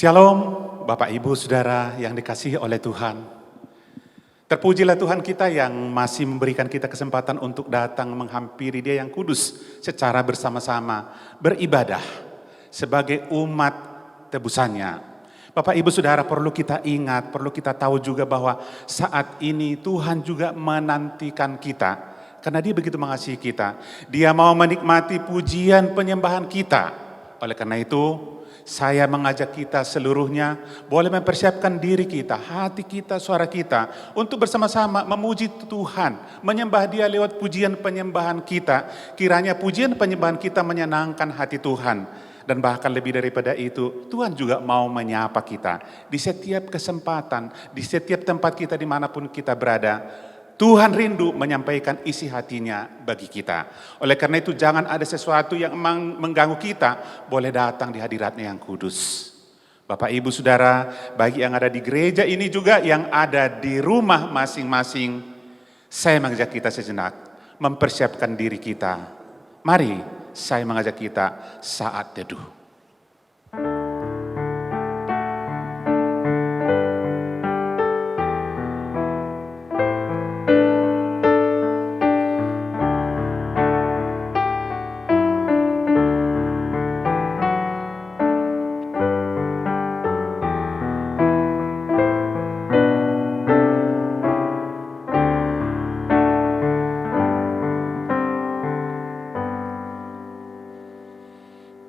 Shalom, Bapak Ibu Saudara yang dikasihi oleh Tuhan. Terpujilah Tuhan kita yang masih memberikan kita kesempatan untuk datang menghampiri Dia yang kudus secara bersama-sama beribadah sebagai umat tebusannya. Bapak Ibu Saudara, perlu kita ingat, perlu kita tahu juga bahwa saat ini Tuhan juga menantikan kita karena Dia begitu mengasihi kita. Dia mau menikmati pujian penyembahan kita. Oleh karena itu, saya mengajak kita seluruhnya boleh mempersiapkan diri kita, hati kita, suara kita untuk bersama-sama memuji Tuhan, menyembah Dia lewat pujian penyembahan kita. Kiranya pujian penyembahan kita menyenangkan hati Tuhan. Dan bahkan lebih daripada itu, Tuhan juga mau menyapa kita di setiap kesempatan, di setiap tempat kita dimanapun kita berada. Tuhan rindu menyampaikan isi hatinya bagi kita. Oleh karena itu jangan ada sesuatu yang mengganggu kita, boleh datang di hadiratnya yang kudus. Bapak Ibu Saudara, bagi yang ada di gereja ini juga yang ada di rumah masing-masing, saya mengajak kita sejenak mempersiapkan diri kita. Mari saya mengajak kita saat teduh.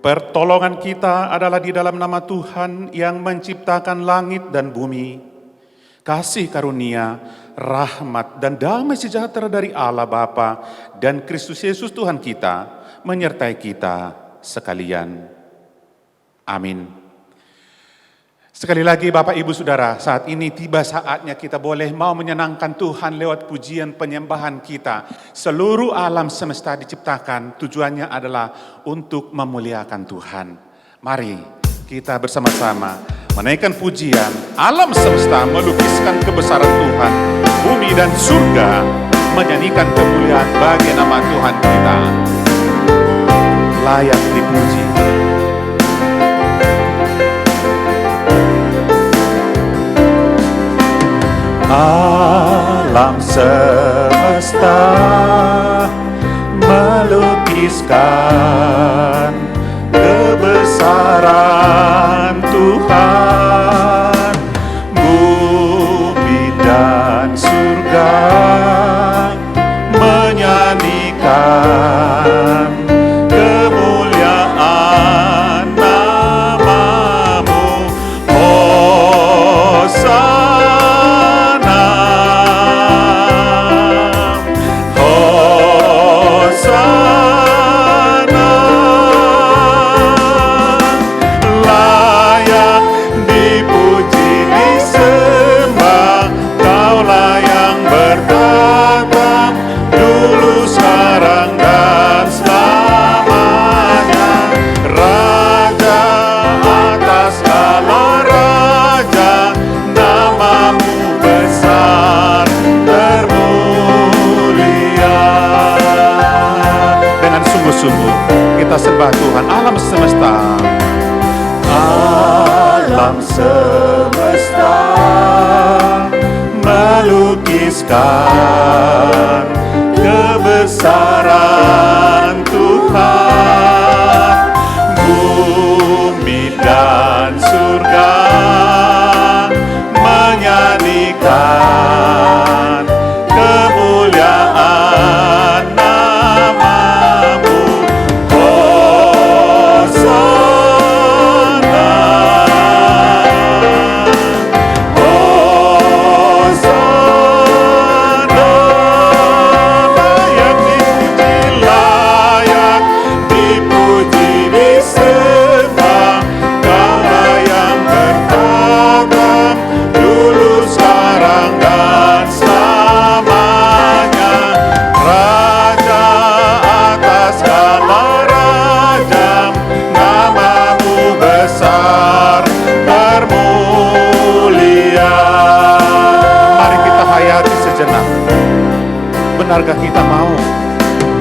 Pertolongan kita adalah di dalam nama Tuhan yang menciptakan langit dan bumi. Kasih karunia, rahmat dan damai sejahtera dari Allah Bapa dan Kristus Yesus Tuhan kita menyertai kita sekalian. Amin. Sekali lagi Bapak Ibu Saudara, saat ini tiba saatnya kita boleh mau menyenangkan Tuhan lewat pujian penyembahan kita. Seluruh alam semesta diciptakan tujuannya adalah untuk memuliakan Tuhan. Mari kita bersama-sama menaikkan pujian. Alam semesta melukiskan kebesaran Tuhan. Bumi dan surga menyanyikan kemuliaan bagi nama Tuhan kita. Layak dipuji. Alam semesta melukiskan kebesaran Tuhan. Bumi dan surga menyanyikan kemuliaan nama-Mu. Hosana. Kita sembah Tuhan. Alam semesta, alam semesta melukiskan kebesaran Tuhan. Bumi dan surga menyanyikan kemuliaan nama-Mu. Benarkah kita mau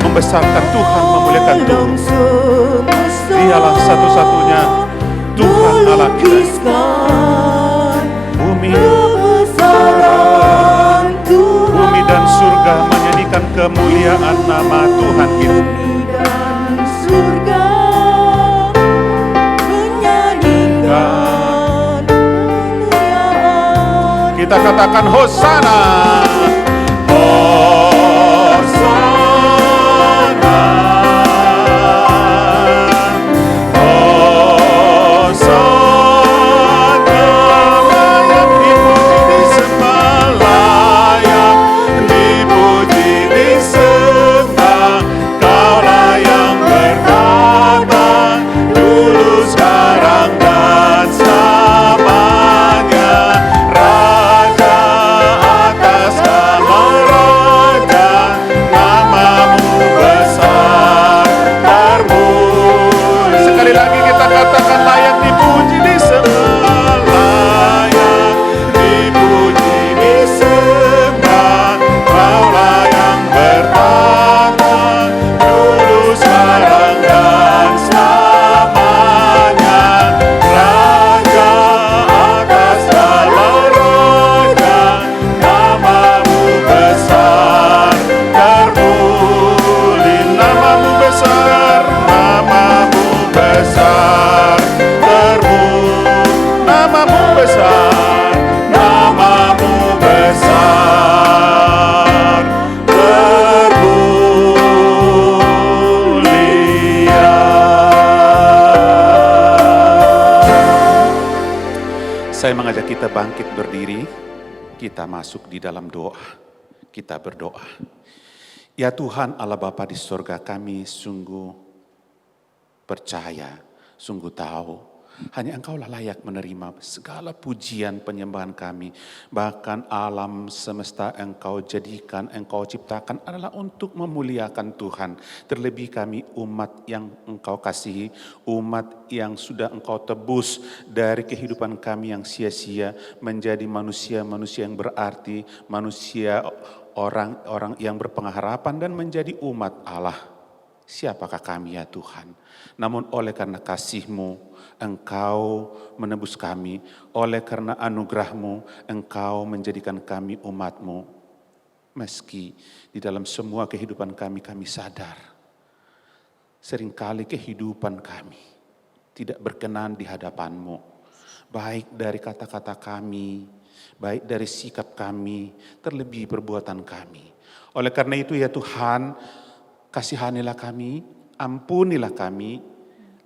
membesarkan Tuhan, memuliakan Tuhan? Dialah satu-satunya Tuhan Allah kita. melukiskan Bumi, kebesaran Tuhan. bumi dan surga menyanyikan kemuliaan nama Tuhan kita. Bumi dan surga menyanyikan kemuliaan. Kita katakan Hosana. Saya mengajak kita bangkit berdiri, kita masuk di dalam doa, kita berdoa. Ya Tuhan Allah Bapa di surga, kami sungguh percaya, sungguh tahu, hanya Engkau lah layak menerima segala pujian penyembahan kami. Bahkan alam semesta Engkau jadikan, Engkau ciptakan adalah untuk memuliakan Tuhan. Terlebih kami umat yang Engkau kasihi, umat yang sudah Engkau tebus dari kehidupan kami yang sia-sia menjadi manusia-manusia yang berarti, manusia orang-orang yang berpengharapan dan menjadi umat Allah. Siapakah kami ya Tuhan? Namun oleh karena kasih-Mu, Engkau menebus kami. Oleh karena anugerah-Mu, Engkau menjadikan kami umat-Mu. Meski di dalam semua kehidupan kami, kami sadar. Seringkali kehidupan kami tidak berkenan di hadapan-Mu. Baik dari kata-kata kami, baik dari sikap kami, terlebih perbuatan kami. Oleh karena itu ya Tuhan, kasihanilah kami, ampunilah kami,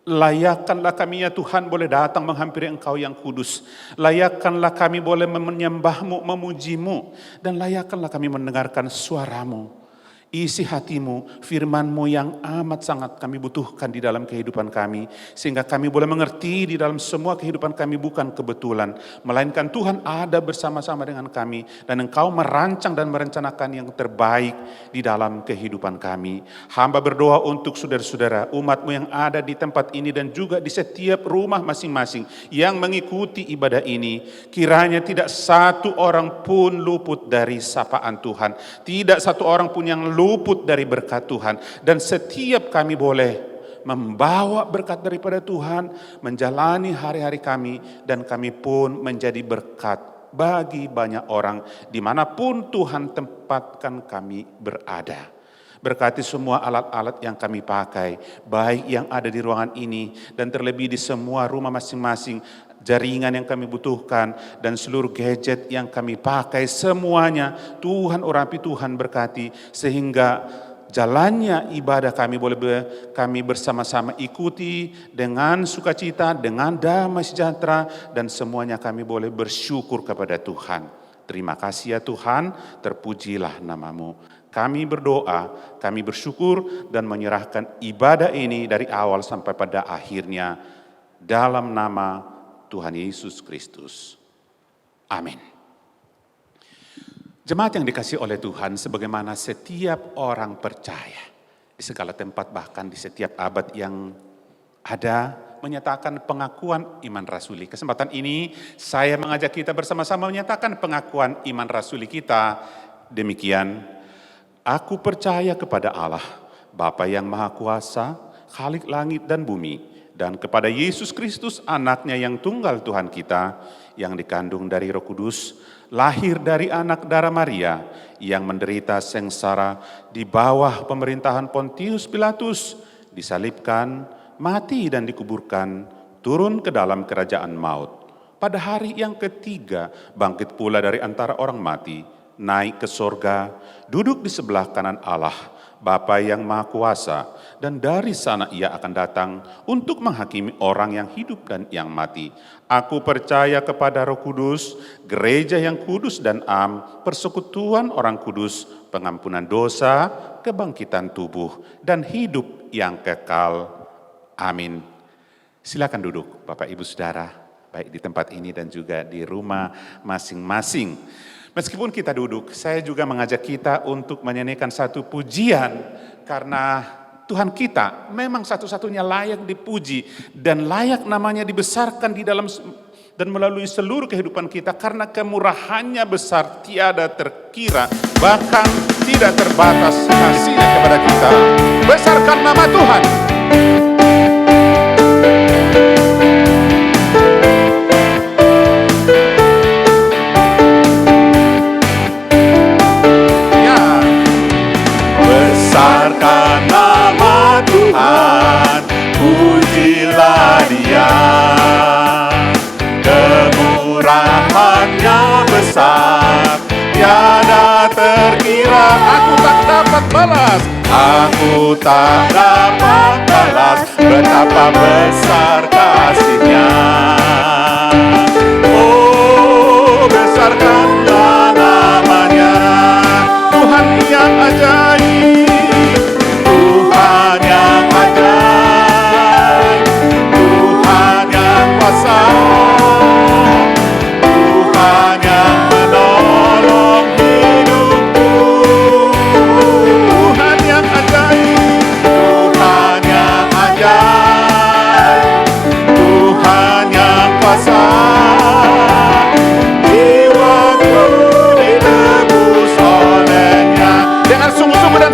layakkanlah kami ya Tuhan boleh datang menghampiri Engkau yang kudus. Layakkanlah kami boleh menyembah-Mu, memuji-Mu. Dan layakkanlah kami mendengarkan suara-Mu. Isi hati-Mu, firman-Mu yang amat sangat kami butuhkan di dalam kehidupan kami. Sehingga kami boleh mengerti di dalam semua kehidupan kami bukan kebetulan. Melainkan Tuhan ada bersama-sama dengan kami. Dan Engkau merancang dan merencanakan yang terbaik di dalam kehidupan kami. Hamba berdoa untuk saudara-saudara, umat-Mu yang ada di tempat ini dan juga di setiap rumah masing-masing yang mengikuti ibadah ini. Kiranya tidak satu orang pun luput dari sapaan Tuhan. Tidak satu orang pun yang luput dari berkat Tuhan. Dan setiap kami boleh membawa berkat daripada Tuhan, menjalani hari-hari kami, dan kami pun menjadi berkat bagi banyak orang dimanapun Tuhan tempatkan kami berada. Berkati semua alat-alat yang kami pakai, baik yang ada di ruangan ini dan terlebih di semua rumah masing-masing, jaringan yang kami butuhkan dan seluruh gadget yang kami pakai, semuanya Tuhan urapi, Tuhan berkati, sehingga jalannya ibadah kami boleh kami bersama-sama ikuti dengan sukacita, dengan damai sejahtera, dan semuanya kami boleh bersyukur kepada Tuhan. Terima kasih ya Tuhan, terpujilah nama-Mu. Kami berdoa, kami bersyukur dan menyerahkan ibadah ini dari awal sampai pada akhirnya dalam nama Tuhan Yesus Kristus. Amin. Jemaat yang dikasihi oleh Tuhan, sebagaimana setiap orang percaya di segala tempat, bahkan di setiap abad yang ada, menyatakan pengakuan iman rasuli. Kesempatan ini saya mengajak kita bersama-sama menyatakan pengakuan iman rasuli kita. Demikian, aku percaya kepada Allah, Bapa yang Maha Kuasa, Khalik langit dan bumi, dan kepada Yesus Kristus anaknya yang tunggal Tuhan kita, yang dikandung dari Roh Kudus, lahir dari anak darah Maria, yang menderita sengsara di bawah pemerintahan Pontius Pilatus, disalibkan, mati dan dikuburkan, turun ke dalam kerajaan maut. Pada hari yang ketiga, bangkit pula dari antara orang mati, naik ke sorga, duduk di sebelah kanan Allah, Bapa yang Maha Kuasa, dan dari sana ia akan datang untuk menghakimi orang yang hidup dan yang mati. Aku percaya kepada Roh Kudus, gereja yang kudus dan am, persekutuan orang kudus, pengampunan dosa, kebangkitan tubuh, dan hidup yang kekal. Amin. Silakan duduk Bapak Ibu Saudara, baik di tempat ini dan juga di rumah masing-masing. Meskipun kita duduk, saya juga mengajak kita untuk menyanyikan satu pujian, karena Tuhan kita memang satu-satunya layak dipuji dan layak namanya dibesarkan di dalam dan melalui seluruh kehidupan kita, karena kemurahannya besar tiada terkira, bahkan tidak terbatas kasihnya kepada kita. Besarkan nama Tuhan. Besarkan nama Tuhan, pujilah Dia. Kemurahannya besar, tiada terkira. Aku tak dapat balas, aku tak dapat balas, betapa besar kasih-Nya. Oh, besarkanlah namanya, Tuhan yang ajaib.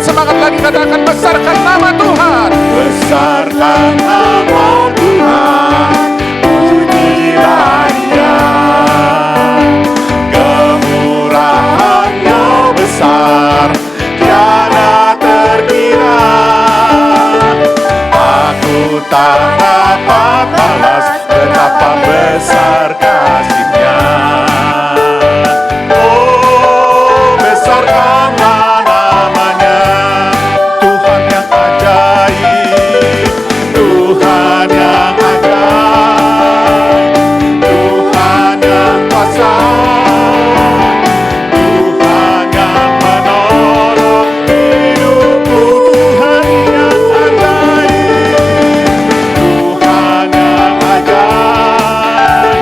Semangat lagi, katakan besarkan nama Tuhan. Besarkan nama Tuhan, pujilah Dia. Kemurahannya besar, tiada terkira. Aku tak dapat balas, betapa besar kasih-Nya. Oh, besarkanlah namanya, Tuhan yang ajaib, Tuhan yang ajaib, Tuhan yang kuasa, Tuhan yang menolong hidupku, Tuhan yang ajaib, Tuhan yang ajaib,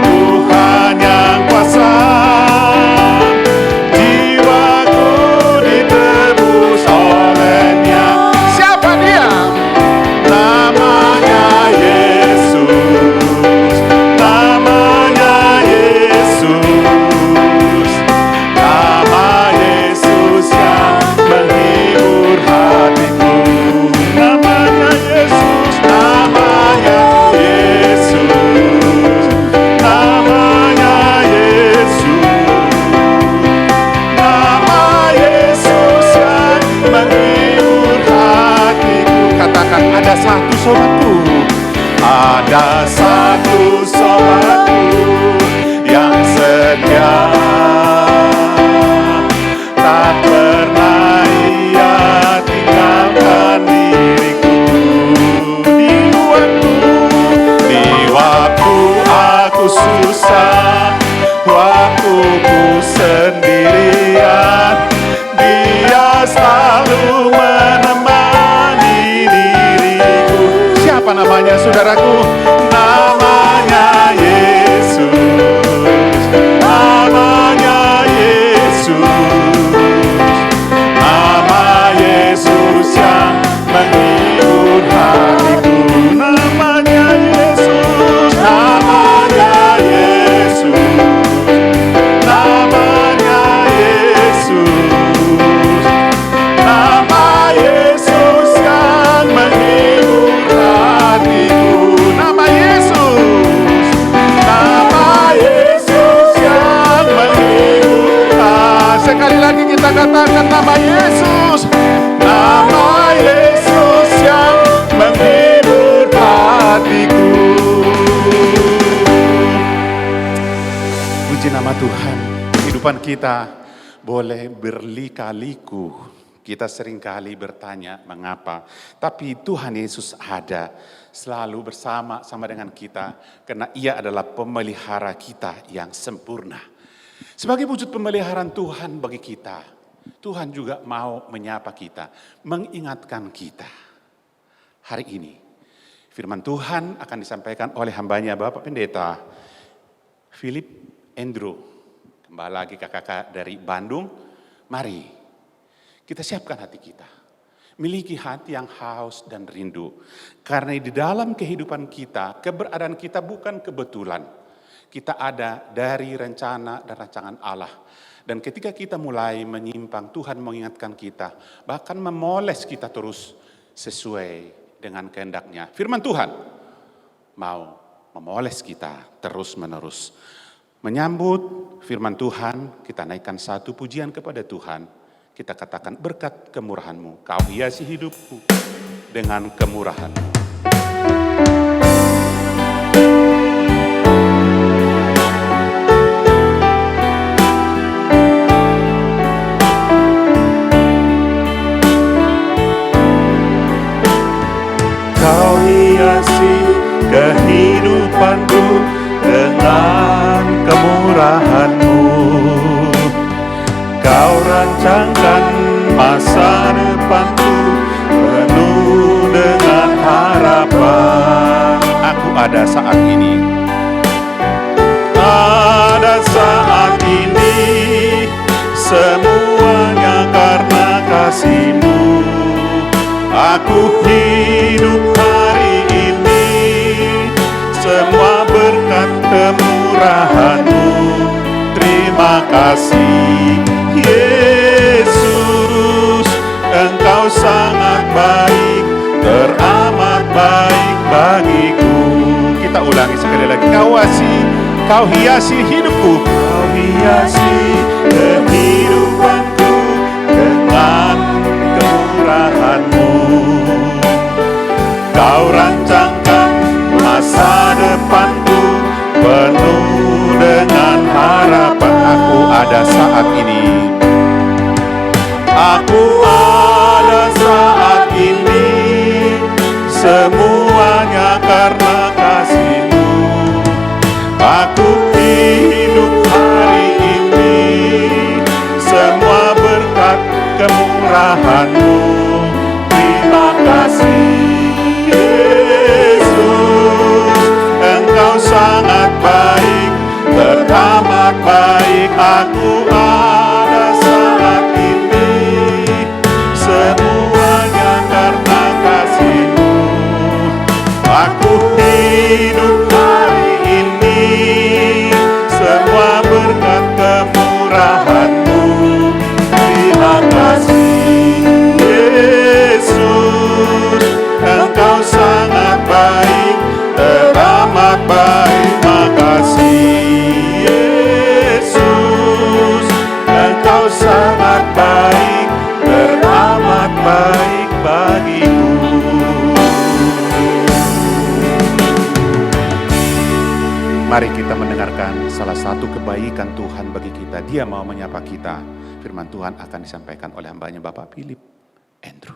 Tuhan yang kuasa. Jiwaku ditebus oleh-Nya. Siapa Dia? Namanya Yesus, namanya Yesus, nama Yesus yang menghibur hatiku. Namanya Yesus, namanya Yesus, namanya Yesus, nama Yesus yang menghibur hatiku. Katakan, ada satu sobatku, ada satu sobatku yang setia, tak pernah ia tinggalkan diriku. Di waktu aku susah, waktu ku sendirian, Dia selalu menemani diriku. Siapa namanya saudaraku? Namanya Yesus, namanya Yesus, nama Yesus yang menghibur hatiku. Namanya Yesus, namanya Yesus, namanya Yesus, nama Yesus yang menghibur hatiku. katakan nama Yesus. Nama Yesus yang menghibur hatiku. Puji nama Tuhan. Kehidupan kita boleh berlika-liku. Kita seringkali bertanya mengapa. Tapi Tuhan Yesus ada selalu bersama-sama dengan kita. Karena Ia adalah pemelihara kita yang sempurna. Sebagai wujud pemeliharaan Tuhan bagi kita, Tuhan juga mau menyapa kita, mengingatkan kita. Hari ini, firman Tuhan akan disampaikan oleh hambanya Bapak Pendeta Philip Andrew. Kembali lagi kakak dari Bandung. Mari kita siapkan hati kita. Miliki hati yang haus dan rindu. Karena di dalam kehidupan kita, keberadaan kita bukan kebetulan. Kita ada dari rencana dan rancangan Allah. Dan ketika kita mulai menyimpang, Tuhan mengingatkan kita. Bahkan memoles kita terus sesuai dengan kehendaknya. Firman Tuhan mau memoles kita terus menerus. Menyambut firman Tuhan, kita naikkan satu pujian kepada Tuhan. Kita katakan, berkat kemurahan-Mu, Kau hiasi hidupku dengan kemurahan-Mu. Kau hiasi kehidupanku dengan kemurahan-Mu. Kau rancangkan masa depanku penuh dengan harapan. Aku ada saat ini. Ada saat ini semuanya karena kasih-Mu. Aku hidup hari ini semua berkat kemurahan-Mu. Terima kasih Yesus, Engkau sangat baik, teramat baik bagiku. Kita ulangi sekali lagi. Kau hiasi hidupku. Kau hiasi kehidupanku dengan kemurahan-Mu. Kau rancangkan masa depanku penuh dengan harapan. Aku ada saat ini. Aku ada saat ini semuanya karena kasih-Mu. Aku hidup hari ini semua berkat kemurahan-Mu. Terima kasih Yesus, Engkau sangat baik, teramat baik. Aku ada saat ini semuanya karena kasih-Mu. Aku hidup hari ini semua berkat kemurahan-Mu. Terima kasih Yesus, Engkau sangat baik, teramat baik. Makasih Yesus, Engkau sangat baik, teramat baik bagiku. Mari kita mendengarkan salah satu kebaikan Tuhan bagi kita. Dia mau menyapa kita. Firman Tuhan akan disampaikan oleh hambanya Bapak Philip Andrew.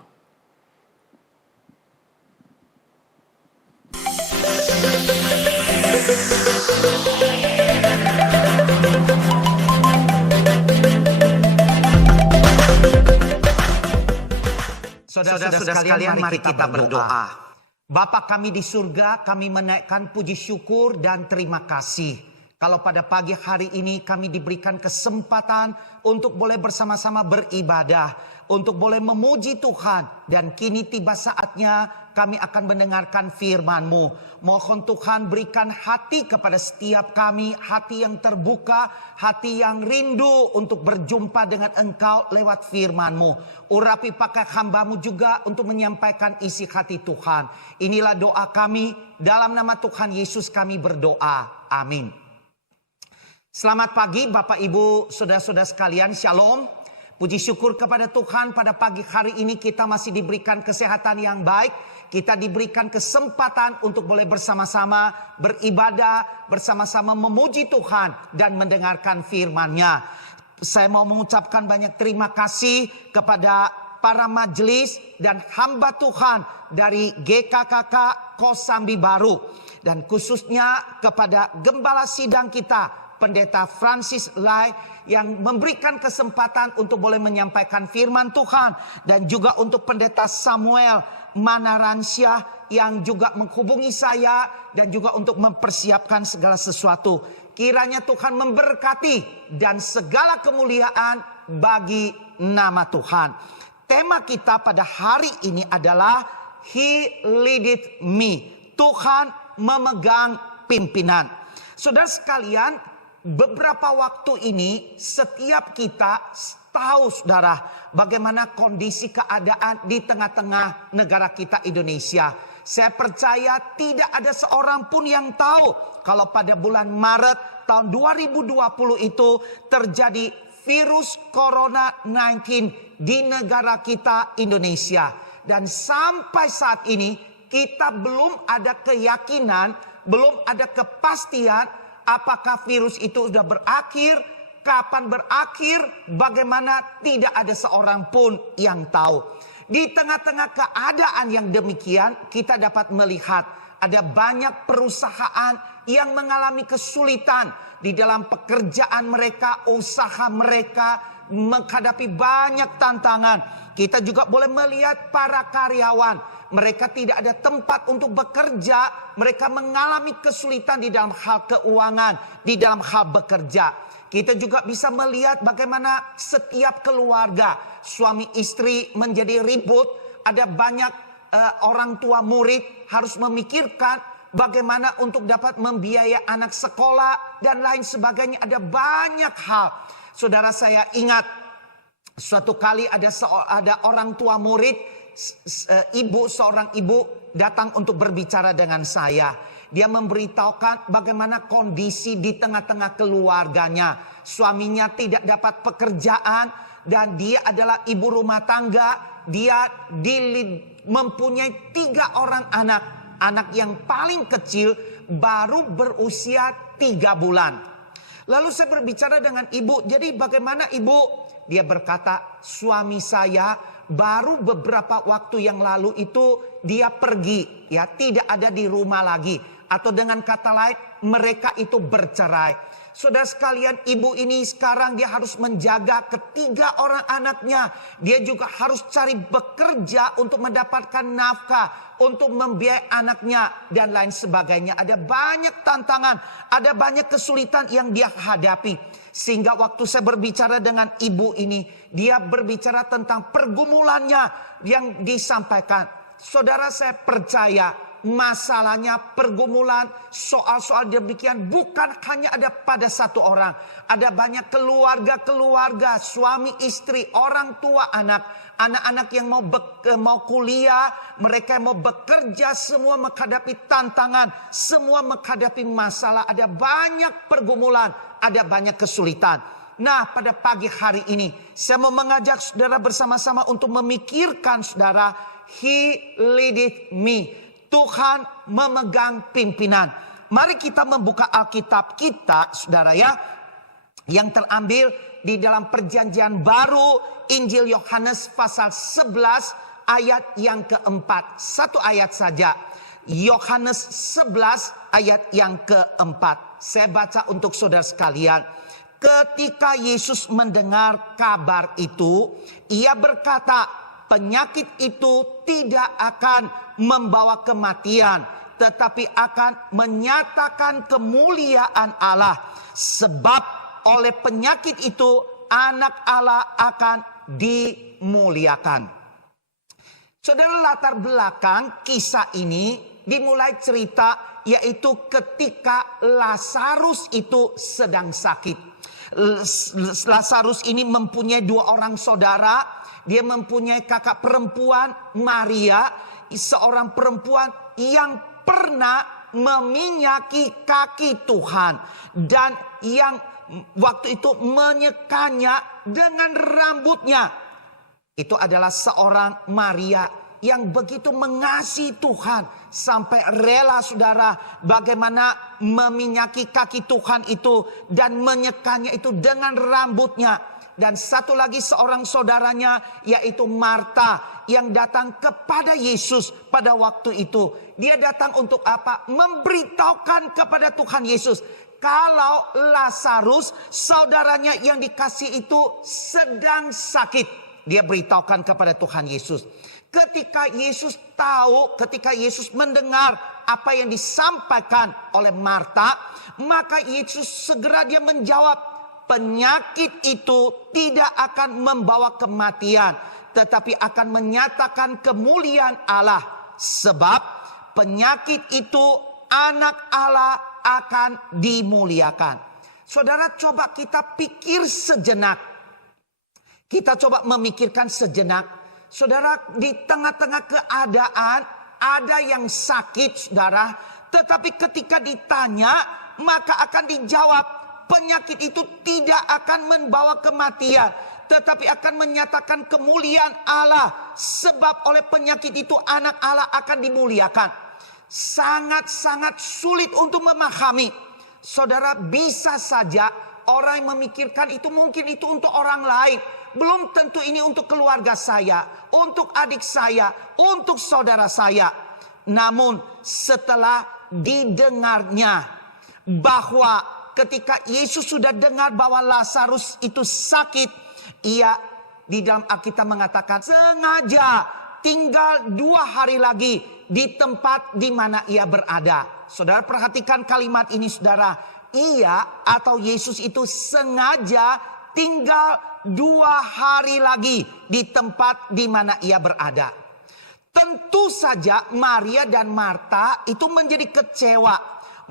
Saudara-saudara sekalian, mari kita berdoa. Bapa kami di surga, kami menaikkan puji syukur dan terima kasih. Kalau pada pagi hari ini kami diberikan kesempatan untuk boleh bersama-sama beribadah, untuk boleh memuji Tuhan. Dan kini tiba saatnya kami akan mendengarkan firman-Mu. Mohon Tuhan berikan hati kepada setiap kami, hati yang terbuka, hati yang rindu untuk berjumpa dengan Engkau lewat firman-Mu. Urapi pakai hamba-Mu juga untuk menyampaikan isi hati Tuhan. Inilah doa kami, dalam nama Tuhan Yesus kami berdoa. Amin. Selamat pagi Bapak Ibu, saudara-saudara sekalian, Shalom. Puji syukur kepada Tuhan, pada pagi hari ini kita masih diberikan kesehatan yang baik. Kita diberikan kesempatan untuk boleh bersama-sama beribadah, bersama-sama memuji Tuhan dan mendengarkan firman-Nya. Saya mau mengucapkan banyak terima kasih kepada para majelis dan hamba Tuhan dari GKKK Kosambi Baru. Dan khususnya kepada gembala sidang kita, Pendeta Francis Lai, yang memberikan kesempatan untuk boleh menyampaikan firman Tuhan. Dan juga untuk Pendeta Samuel Manaransyah yang juga menghubungi saya dan juga untuk mempersiapkan segala sesuatu. Kiranya Tuhan memberkati dan segala kemuliaan bagi nama Tuhan. Tema kita pada hari ini adalah He leadeth me. Tuhan memegang pimpinan. Saudara sekalian, beberapa waktu ini setiap kita tahu saudara bagaimana kondisi keadaan di tengah-tengah negara kita Indonesia. Saya percaya tidak ada seorang pun yang tahu kalau pada bulan Maret tahun 2020 itu terjadi virus Corona 19 di negara kita Indonesia. Dan sampai saat ini kita belum ada keyakinan, belum ada kepastian apakah virus itu sudah berakhir, kapan berakhir, bagaimana, tidak ada seorang pun yang tahu. Di tengah-tengah keadaan yang demikian, kita dapat melihat ada banyak perusahaan yang mengalami kesulitan di dalam pekerjaan mereka, usaha mereka, menghadapi banyak tantangan. Kita juga boleh melihat para karyawan, mereka tidak ada tempat untuk bekerja, mereka mengalami kesulitan di dalam hal keuangan, di dalam hal bekerja. Kita juga bisa melihat bagaimana setiap keluarga, suami istri menjadi ribut. Ada banyak orang tua murid harus memikirkan bagaimana untuk dapat membiayai anak sekolah dan lain sebagainya. Ada banyak hal. Saudara, saya ingat suatu kali ada orang tua murid, seorang ibu datang untuk berbicara dengan saya. Dia memberitahukan bagaimana kondisi di tengah-tengah keluarganya. Suaminya tidak dapat pekerjaan dan dia adalah ibu rumah tangga. Dia mempunyai 3 orang anak. Anak yang paling kecil baru berusia 3 bulan. Lalu saya berbicara dengan ibu, jadi bagaimana ibu? Dia berkata, suami saya baru beberapa waktu yang lalu itu dia pergi, ya, tidak ada di rumah lagi. Atau dengan kata lain, mereka itu bercerai. Saudara sekalian, ibu ini sekarang dia harus menjaga ketiga orang anaknya. Dia juga harus cari bekerja untuk mendapatkan nafkah, untuk membiayai anaknya dan lain sebagainya. Ada banyak tantangan, ada banyak kesulitan yang dia hadapi. Sehingga waktu saya berbicara dengan ibu ini, dia berbicara tentang pergumulannya yang disampaikan. Saudara, saya percaya masalahnya, pergumulan, soal-soal demikian bukan hanya ada pada satu orang. Ada banyak keluarga-keluarga, suami, istri, orang tua, anak-anak yang mau kuliah, mereka yang mau bekerja, semua menghadapi tantangan, semua menghadapi masalah. Ada banyak pergumulan, ada banyak kesulitan. Nah, pada pagi hari ini saya mau mengajak saudara bersama-sama untuk memikirkan saudara, He leadeth me. Tuhan memegang pimpinan. Mari kita membuka Alkitab kita, saudara ya, yang terambil di dalam Perjanjian Baru, Injil Yohanes pasal 11 ayat yang keempat. Satu ayat saja. Yohanes 11 ayat yang keempat. Saya baca untuk saudara sekalian. Ketika Yesus mendengar kabar itu, ia berkata, penyakit itu tidak akan membawa kematian, tetapi akan menyatakan kemuliaan Allah. Sebab oleh penyakit itu anak Allah akan dimuliakan. Saudara, latar belakang kisah ini dimulai cerita yaitu ketika Lazarus itu sedang sakit. Lazarus ini mempunyai 2 orang saudara. Dia mempunyai kakak perempuan, Maria, seorang perempuan yang pernah meminyaki kaki Tuhan dan yang waktu itu menyekanya dengan rambutnya. Itu adalah seorang Maria yang begitu mengasihi Tuhan sampai rela, saudara, bagaimana meminyaki kaki Tuhan itu dan menyekanya itu dengan rambutnya. Dan satu lagi seorang saudaranya, yaitu Marta, yang datang kepada Yesus pada waktu itu. Dia datang untuk apa? Memberitahukan kepada Tuhan Yesus kalau Lazarus, saudaranya yang dikasih itu, sedang sakit. Dia beritahukan kepada Tuhan Yesus. Ketika Yesus tahu, ketika Yesus mendengar apa yang disampaikan oleh Marta, maka Yesus segera dia menjawab, penyakit itu tidak akan membawa kematian, tetapi akan menyatakan kemuliaan Allah. Sebab penyakit itu anak Allah akan dimuliakan. Saudara, coba kita pikir sejenak. Kita coba memikirkan sejenak. Saudara, di tengah-tengah keadaan ada yang sakit, saudara. Tetapi ketika ditanya, maka akan dijawab, penyakit itu tidak akan membawa kematian, tetapi akan menyatakan kemuliaan Allah. Sebab oleh penyakit itu anak Allah akan dimuliakan. Sangat-sangat sulit untuk memahami. Saudara, bisa saja orang yang memikirkan itu mungkin itu untuk orang lain. Belum tentu ini untuk keluarga saya, untuk adik saya, untuk saudara saya. Namun setelah didengarnya bahwa ketika Yesus sudah dengar bahwa Lazarus itu sakit, ia di dalam Alkitab mengatakan sengaja tinggal 2 hari lagi di tempat di mana ia berada. Saudara, perhatikan kalimat ini, saudara. Ia atau Yesus itu sengaja tinggal 2 hari lagi di tempat di mana ia berada. Tentu saja Maria dan Marta itu menjadi kecewa,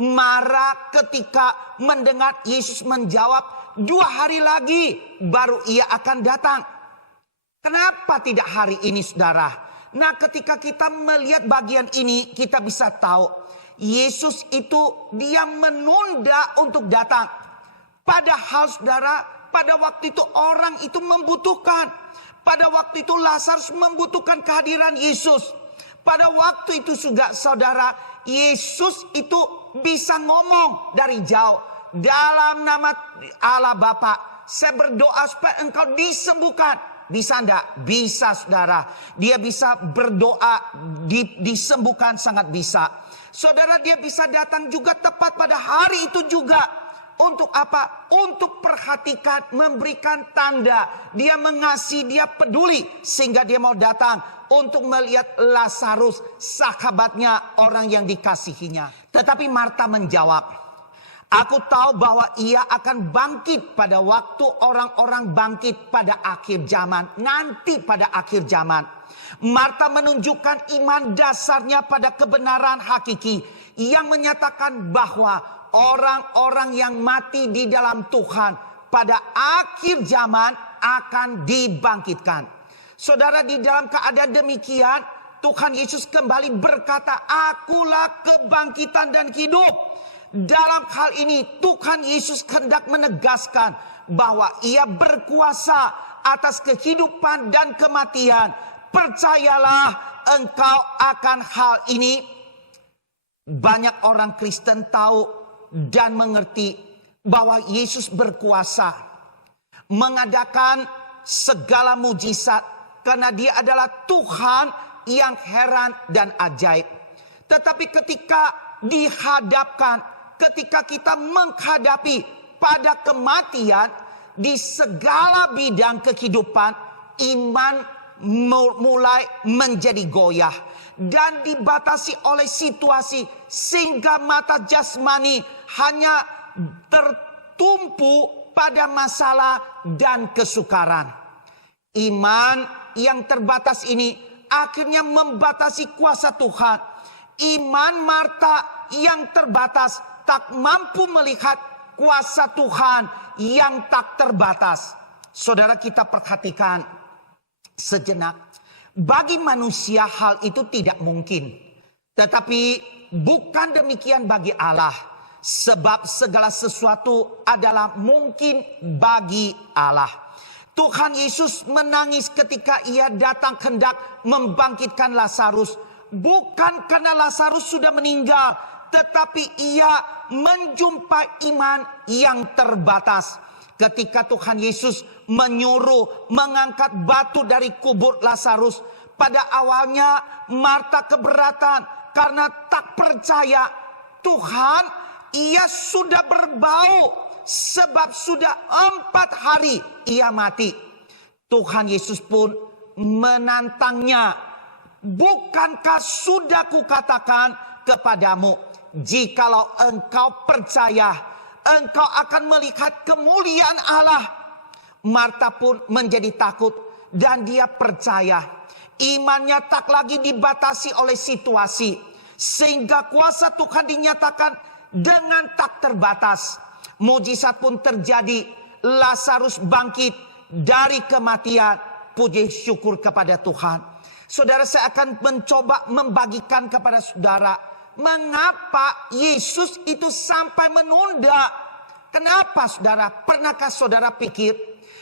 marah ketika mendengar Yesus menjawab 2 hari lagi baru ia akan datang. Kenapa tidak hari ini, saudara? Nah, ketika kita melihat bagian ini, kita bisa tahu Yesus itu dia menunda untuk datang. Padahal, saudara, pada waktu itu orang itu membutuhkan. Pada waktu itu Lazarus membutuhkan kehadiran Yesus. Pada waktu itu juga, saudara, Yesus itu bisa ngomong dari jauh. Dalam nama Allah Bapa, saya berdoa supaya engkau disembuhkan. Bisa enggak? Bisa, saudara. Dia bisa berdoa disembuhkan, sangat bisa. Saudara, dia bisa datang juga tepat pada hari itu juga. Untuk apa? Untuk perhatikan, memberikan tanda. Dia mengasihi, dia peduli. Sehingga dia mau datang untuk melihat Lazarus, sahabatnya, orang yang dikasihinya. Tetapi Marta menjawab, aku tahu bahwa ia akan bangkit pada waktu orang-orang bangkit pada akhir zaman. Nanti pada akhir zaman. Marta menunjukkan iman dasarnya pada kebenaran hakiki. Yang menyatakan bahwa orang-orang yang mati di dalam Tuhan pada akhir zaman akan dibangkitkan. Saudara, di dalam keadaan demikian, Tuhan Yesus kembali berkata, akulah kebangkitan dan hidup. Dalam hal ini Tuhan Yesus hendak menegaskan bahwa ia berkuasa atas kehidupan dan kematian. Percayalah engkau akan hal ini. Banyak orang Kristen tahu dan mengerti bahwa Yesus berkuasa mengadakan segala mujizat karena dia adalah Tuhan yang heran dan ajaib. Tetapi ketika dihadapkan, ketika kita menghadapi pada kematian di segala bidang kehidupan, iman mulai menjadi goyah dan dibatasi oleh situasi sehingga mata jasmani hanya tertumpu pada masalah dan kesukaran. Iman yang terbatas ini akhirnya membatasi kuasa Tuhan. Iman Marta yang terbatas tak mampu melihat kuasa Tuhan yang tak terbatas. Saudara, kita perhatikan sejenak. Bagi manusia hal itu tidak mungkin. Tetapi bukan demikian bagi Allah. Sebab segala sesuatu adalah mungkin bagi Allah. Tuhan Yesus menangis ketika ia datang hendak membangkitkan Lazarus. Bukan karena Lazarus sudah meninggal, tetapi ia menjumpai iman yang terbatas. Ketika Tuhan Yesus menyuruh mengangkat batu dari kubur Lazarus, pada awalnya Marta keberatan karena tak percaya. Tuhan, ia sudah berbau sebab sudah 4 hari ia mati. Tuhan Yesus pun menantangnya. Bukankah sudah kukatakan kepadamu, jikalau engkau percaya, engkau akan melihat kemuliaan Allah. Marta pun menjadi takut dan dia percaya. Imannya tak lagi dibatasi oleh situasi, sehingga kuasa Tuhan dinyatakan dengan tak terbatas. Mujizat pun terjadi. Lazarus bangkit dari kematian. Puji syukur kepada Tuhan. Saudara, saya akan mencoba membagikan kepada saudara mengapa Yesus itu sampai menunda. Kenapa saudara? Pernahkah saudara pikir,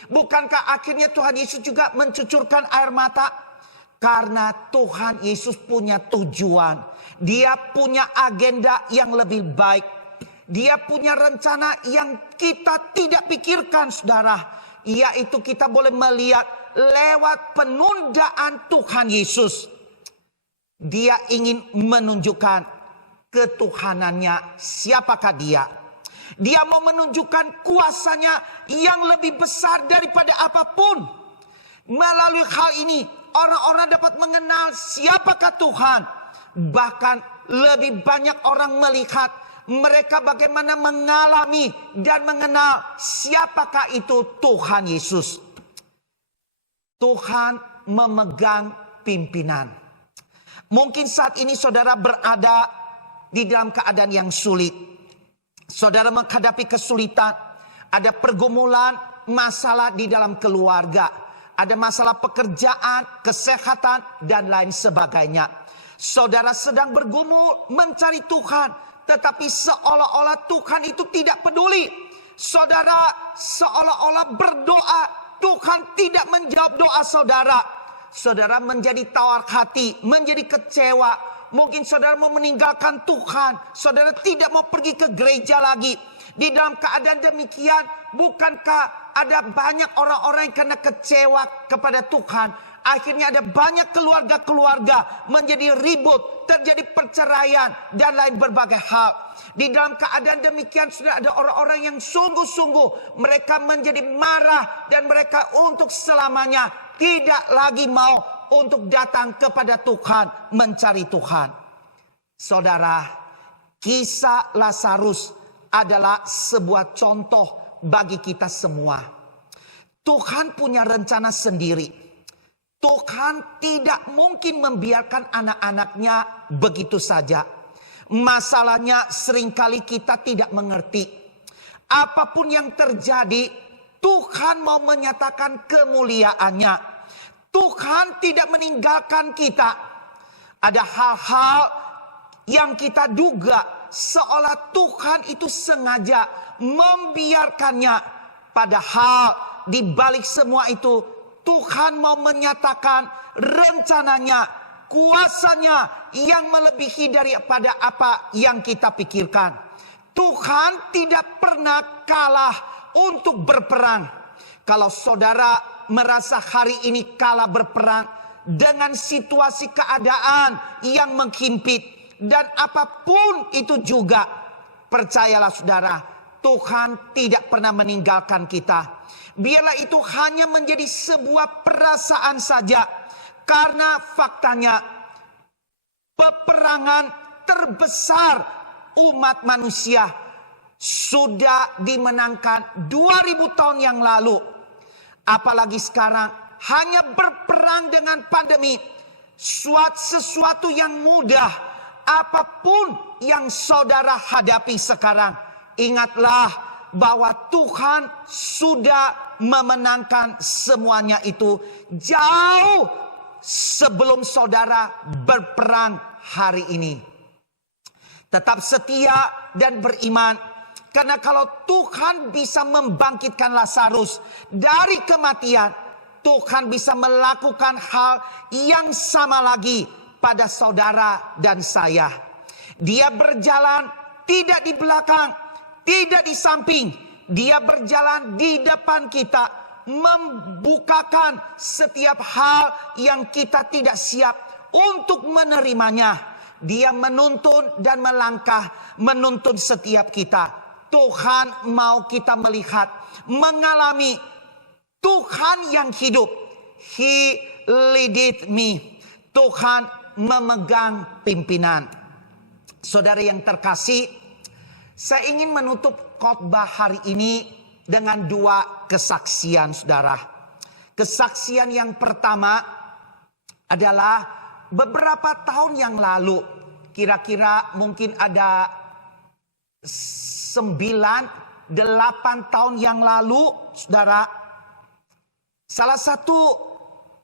bukankah akhirnya Tuhan Yesus juga mencucurkan air mata? Karena Tuhan Yesus punya tujuan. Dia punya agenda yang lebih baik. Dia punya rencana yang kita tidak pikirkan, saudara. Yaitu kita boleh melihat lewat penundaan Tuhan Yesus. Dia ingin menunjukkan ketuhanannya. Siapakah dia? Dia mau menunjukkan kuasanya yang lebih besar daripada apapun. Melalui hal ini, orang-orang dapat mengenal siapakah Tuhan. Bahkan lebih banyak orang melihat mereka bagaimana mengalami dan mengenal siapakah itu Tuhan Yesus. Tuhan memegang pimpinan. Mungkin saat ini saudara berada di dalam keadaan yang sulit. Saudara menghadapi kesulitan. Ada pergumulan, masalah di dalam keluarga. Ada masalah pekerjaan, kesehatan, dan lain sebagainya. Saudara sedang bergumul mencari Tuhan. Tetapi seolah-olah Tuhan itu tidak peduli. Saudara seolah-olah berdoa, Tuhan tidak menjawab doa saudara. Saudara menjadi tawar hati, menjadi kecewa. Mungkin saudara mau meninggalkan Tuhan. Saudara tidak mau pergi ke gereja lagi. Di dalam keadaan demikian, bukankah ada banyak orang-orang yang kena kecewa kepada Tuhan? Akhirnya ada banyak keluarga-keluarga menjadi ribut, terjadi perceraian, dan lain berbagai hal. Di dalam keadaan demikian sudah ada orang-orang yang sungguh-sungguh mereka menjadi marah dan mereka untuk selamanya tidak lagi mau untuk datang kepada Tuhan, mencari Tuhan. Saudara, kisah Lazarus adalah sebuah contoh bagi kita semua. Tuhan punya rencana sendiri. Tuhan tidak mungkin membiarkan anak-anaknya begitu saja. Masalahnya seringkali kita tidak mengerti. Apapun yang terjadi, Tuhan mau menyatakan kemuliaannya. Tuhan tidak meninggalkan kita. Ada hal-hal yang kita duga seolah Tuhan itu sengaja membiarkannya. Padahal di balik semua itu Tuhan mau menyatakan rencananya, kuasanya yang melebihi daripada apa yang kita pikirkan. Tuhan tidak pernah kalah untuk berperang. Kalau saudara merasa hari ini kalah berperang dengan situasi keadaan yang menghimpit dan apapun itu juga, percayalah saudara, Tuhan tidak pernah meninggalkan kita. Biarlah itu hanya menjadi sebuah perasaan saja. Karena faktanya peperangan terbesar umat manusia sudah dimenangkan 2000 tahun yang lalu. Apalagi sekarang hanya berperang dengan pandemi. Sesuatu yang mudah. Apapun yang saudara hadapi sekarang, ingatlah bahwa Tuhan sudah memenangkan semuanya itu jauh sebelum saudara berperang hari ini. Tetap setia dan beriman. Karena kalau Tuhan bisa membangkitkan Lazarus dari kematian, Tuhan bisa melakukan hal yang sama lagi pada saudara dan saya. Dia berjalan tidak di belakang, tidak di samping. Dia berjalan di depan kita, membukakan setiap hal yang kita tidak siap untuk menerimanya. Dia menuntun dan melangkah, menuntun setiap kita. Tuhan mau kita melihat, mengalami Tuhan yang hidup. He leaded me. Tuhan memegang pimpinan. Saudara yang terkasih, saya ingin menutup khotbah hari ini dengan dua kesaksian, saudara. Kesaksian yang pertama adalah beberapa tahun yang lalu, kira-kira mungkin ada 9-8 tahun yang lalu, saudara, salah satu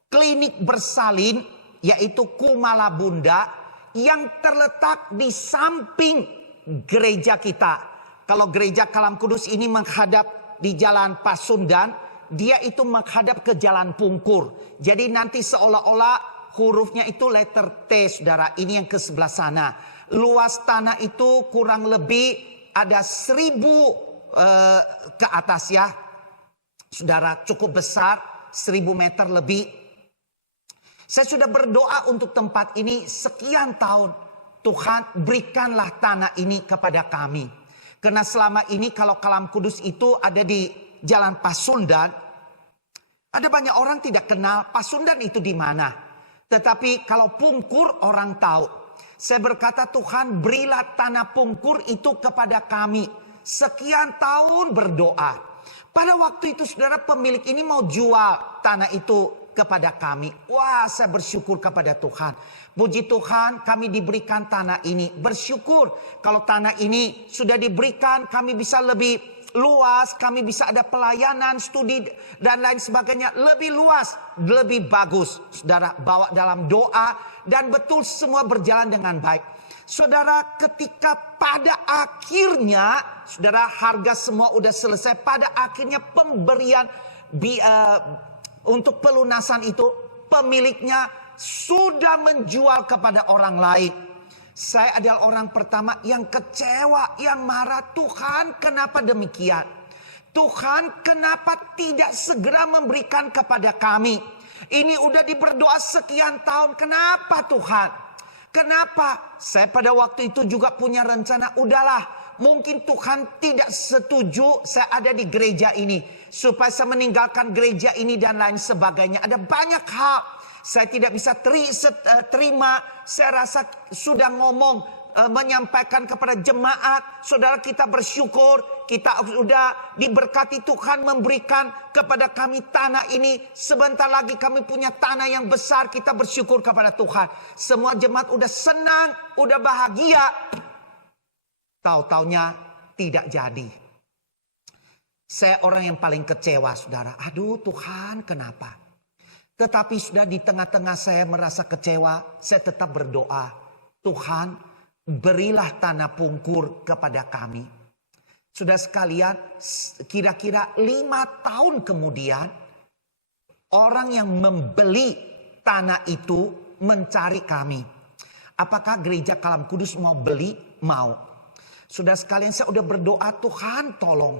klinik bersalin yaitu Kumala Bunda yang terletak di samping gereja kita. Kalau gereja Kalam Kudus ini menghadap di Jalan Pasundan, dia itu menghadap ke Jalan Pungkur. Jadi nanti seolah-olah hurufnya itu letter T, saudara. Ini yang ke sebelah sana. Luas tanah itu kurang lebih ada 1000 ke atas ya. Saudara, cukup besar, 1000 meter lebih. Saya sudah berdoa untuk tempat ini sekian tahun. Tuhan, berikanlah tanah ini kepada kami. Karena selama ini kalau Kalam Kudus itu ada di Jalan Pasundan, ada banyak orang tidak kenal Pasundan itu di mana. Tetapi kalau Pungkur orang tahu. Saya berkata, Tuhan, berilah tanah Pungkur itu kepada kami. Sekian tahun berdoa. Pada waktu itu saudara, pemilik ini mau jual tanah itu kepada kami. Wah, saya bersyukur kepada Tuhan. Puji Tuhan, kami diberikan tanah ini. Bersyukur kalau tanah ini sudah diberikan, kami bisa lebih luas, kami bisa ada pelayanan, studi dan lain sebagainya lebih luas, lebih bagus. Saudara, bawa dalam doa dan betul semua berjalan dengan baik. Saudara, ketika pada akhirnya, saudara, harga semua udah selesai. Pada akhirnya pemberian untuk pelunasan itu, pemiliknya sudah menjual kepada orang lain. Saya adalah orang pertama yang kecewa, yang marah. Tuhan, kenapa demikian? Tuhan, kenapa tidak segera memberikan kepada kami? Ini udah diberdoa sekian tahun. Kenapa Tuhan? Kenapa? Saya pada waktu itu juga punya rencana. Udahlah, mungkin Tuhan tidak setuju saya ada di gereja ini, supaya saya meninggalkan gereja ini dan lain sebagainya. Ada banyak hal saya tidak bisa terima. Saya rasa sudah ngomong, menyampaikan kepada jemaat. Saudara, kita bersyukur. Kita sudah diberkati Tuhan memberikan kepada kami tanah ini. Sebentar lagi kami punya tanah yang besar. Kita bersyukur kepada Tuhan. Semua jemaat udah senang, udah bahagia. Tahu-taunya tidak jadi. Saya orang yang paling kecewa, saudara. Aduh Tuhan, kenapa? Tetapi sudah di tengah-tengah saya merasa kecewa, saya tetap berdoa. Tuhan, berilah tanah Pungkur kepada kami. Sudah sekalian, kira-kira 5 tahun kemudian, orang yang membeli tanah itu mencari kami. Apakah gereja Kalam Kudus mau beli? Mau. Sudah sekalian, saya udah berdoa, Tuhan tolong.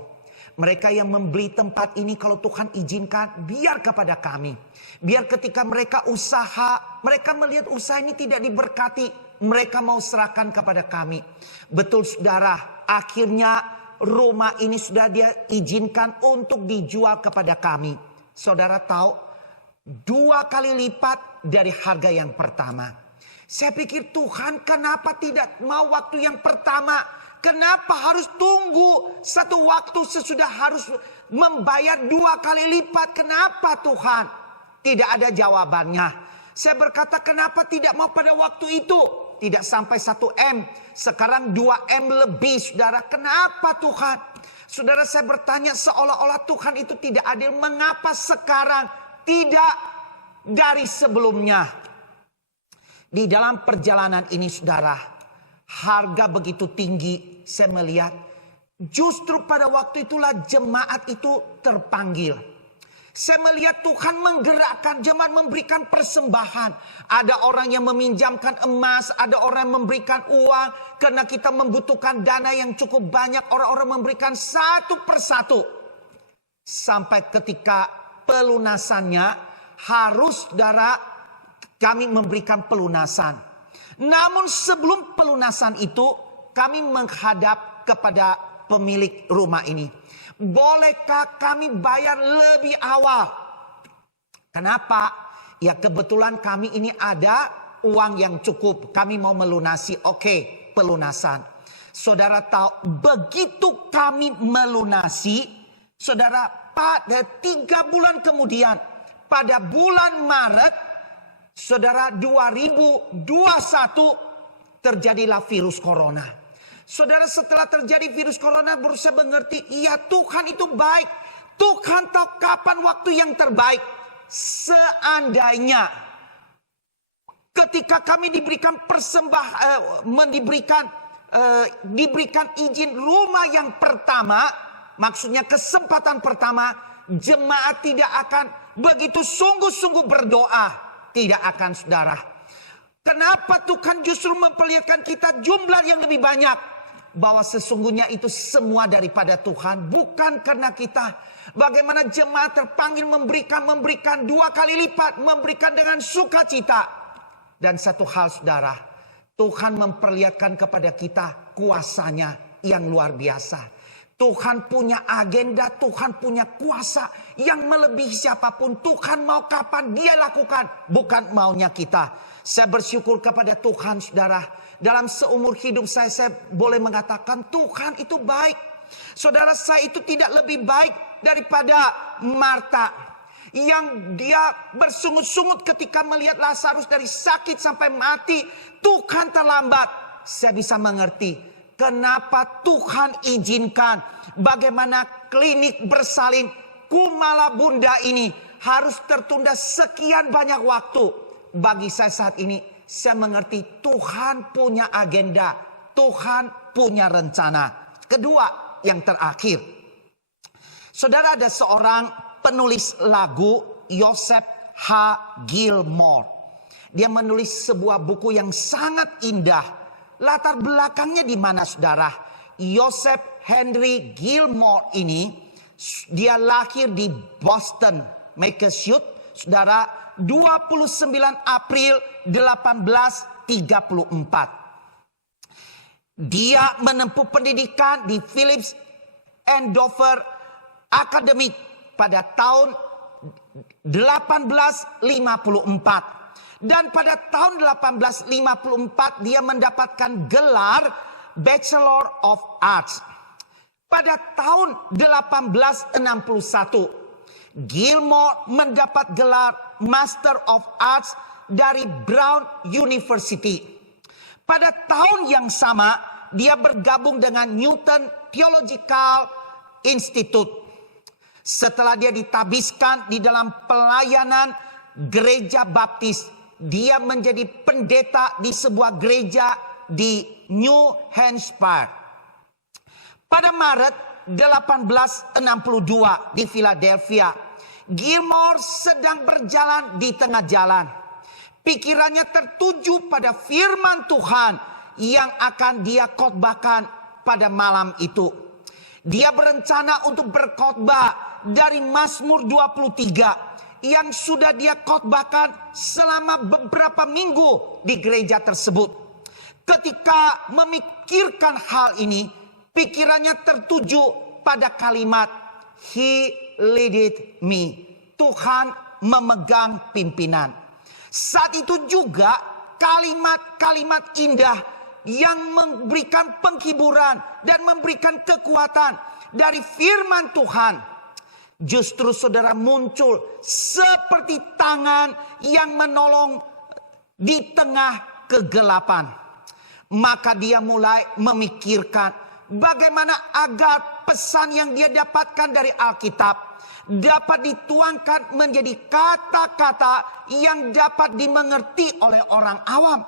Mereka yang membeli tempat ini kalau Tuhan izinkan, biar kepada kami. Biar ketika mereka usaha, mereka melihat usaha ini tidak diberkati, mereka mau serahkan kepada kami. Betul saudara, akhirnya rumah ini sudah dia izinkan untuk dijual kepada kami. Saudara tahu, 2 kali lipat dari harga yang pertama. Saya pikir Tuhan kenapa tidak mau waktu yang pertama? Kenapa harus tunggu satu waktu sesudah harus membayar 2 kali lipat? Kenapa Tuhan? Tidak ada jawabannya. Saya berkata kenapa tidak mau pada waktu itu? Tidak sampai 1 M. Sekarang 2 M lebih, saudara. Kenapa Tuhan? Saudara, saya bertanya seolah-olah Tuhan itu tidak adil. Mengapa sekarang tidak dari sebelumnya? Di dalam perjalanan ini, saudara, harga begitu tinggi, saya melihat justru pada waktu itulah jemaat itu terpanggil. Saya melihat Tuhan menggerakkan jemaat memberikan persembahan. Ada orang yang meminjamkan emas, ada orang yang memberikan uang. Karena kita membutuhkan dana yang cukup banyak, orang-orang memberikan satu persatu. Sampai ketika pelunasannya harus kami memberikan pelunasan. Namun sebelum pelunasan itu kami menghadap kepada pemilik rumah ini. Bolehkah kami bayar lebih awal? Kenapa? Ya kebetulan kami ini ada uang yang cukup. Kami mau melunasi. Oke, pelunasan. Saudara tahu, begitu kami melunasi, saudara, pada 3 bulan kemudian, pada bulan Maret, saudara, 2021 terjadilah virus corona. Saudara, setelah terjadi virus corona baru saya mengerti, iya Tuhan itu baik. Tuhan tahu kapan waktu yang terbaik. Seandainya ketika kami diberikan diberikan izin rumah yang pertama, maksudnya kesempatan pertama, jemaat tidak akan begitu sungguh-sungguh berdoa. Tidak akan, saudara. Kenapa Tuhan justru memperlihatkan kita jumlah yang lebih banyak? Bahwa sesungguhnya itu semua daripada Tuhan, bukan karena kita. Bagaimana jemaat terpanggil memberikan 2 kali lipat, memberikan dengan sukacita. Dan satu hal, saudara, Tuhan memperlihatkan kepada kita kuasanya yang luar biasa. Tuhan punya agenda, Tuhan punya kuasa yang melebihi siapapun. Tuhan mau kapan dia lakukan, bukan maunya kita. Saya bersyukur kepada Tuhan, saudara. Dalam seumur hidup saya boleh mengatakan Tuhan itu baik. Saudara, saya itu tidak lebih baik daripada Marta, yang dia bersungut-sungut ketika melihat Lazarus dari sakit sampai mati. Tuhan terlambat. Saya bisa mengerti kenapa Tuhan izinkan bagaimana klinik bersalin Kumala Bunda ini harus tertunda sekian banyak waktu. Bagi saya saat ini, saya mengerti Tuhan punya agenda, Tuhan punya rencana. Kedua, yang terakhir, saudara, ada seorang penulis lagu, Joseph H. Gilmore. Dia menulis sebuah buku yang sangat indah. Latar belakangnya di mana, saudara? Joseph Henry Gilmore ini, dia lahir di Boston, Massachusetts, saudara, 29 April 1834. Dia menempuh pendidikan di Phillips Andover Academy pada tahun 1854. Dan pada tahun 1854 dia mendapatkan gelar Bachelor of Arts. Pada tahun 1861 Gilmore mendapat gelar Master of Arts dari Brown University. Pada tahun yang sama, dia bergabung dengan Newton Theological Institute. Setelah dia ditabiskan di dalam pelayanan gereja baptis, dia menjadi pendeta di sebuah gereja di New Hampshire. Pada Maret 1862 di Philadelphia, Gilmore sedang berjalan di tengah jalan. Pikirannya tertuju pada firman Tuhan yang akan dia khotbahkan pada malam itu. Dia berencana untuk berkhotbah dari Mazmur 23 yang sudah dia khotbahkan selama beberapa minggu di gereja tersebut. Ketika memikirkan hal ini, pikirannya tertuju pada kalimat He leaded me. Tuhan memegang pimpinan. Saat itu juga kalimat-kalimat indah yang memberikan penghiburan dan memberikan kekuatan dari firman Tuhan justru, saudara, muncul seperti tangan yang menolong di tengah kegelapan. Maka dia mulai memikirkan bagaimana agar pesan yang dia dapatkan dari Alkitab dapat dituangkan menjadi kata-kata yang dapat dimengerti oleh orang awam.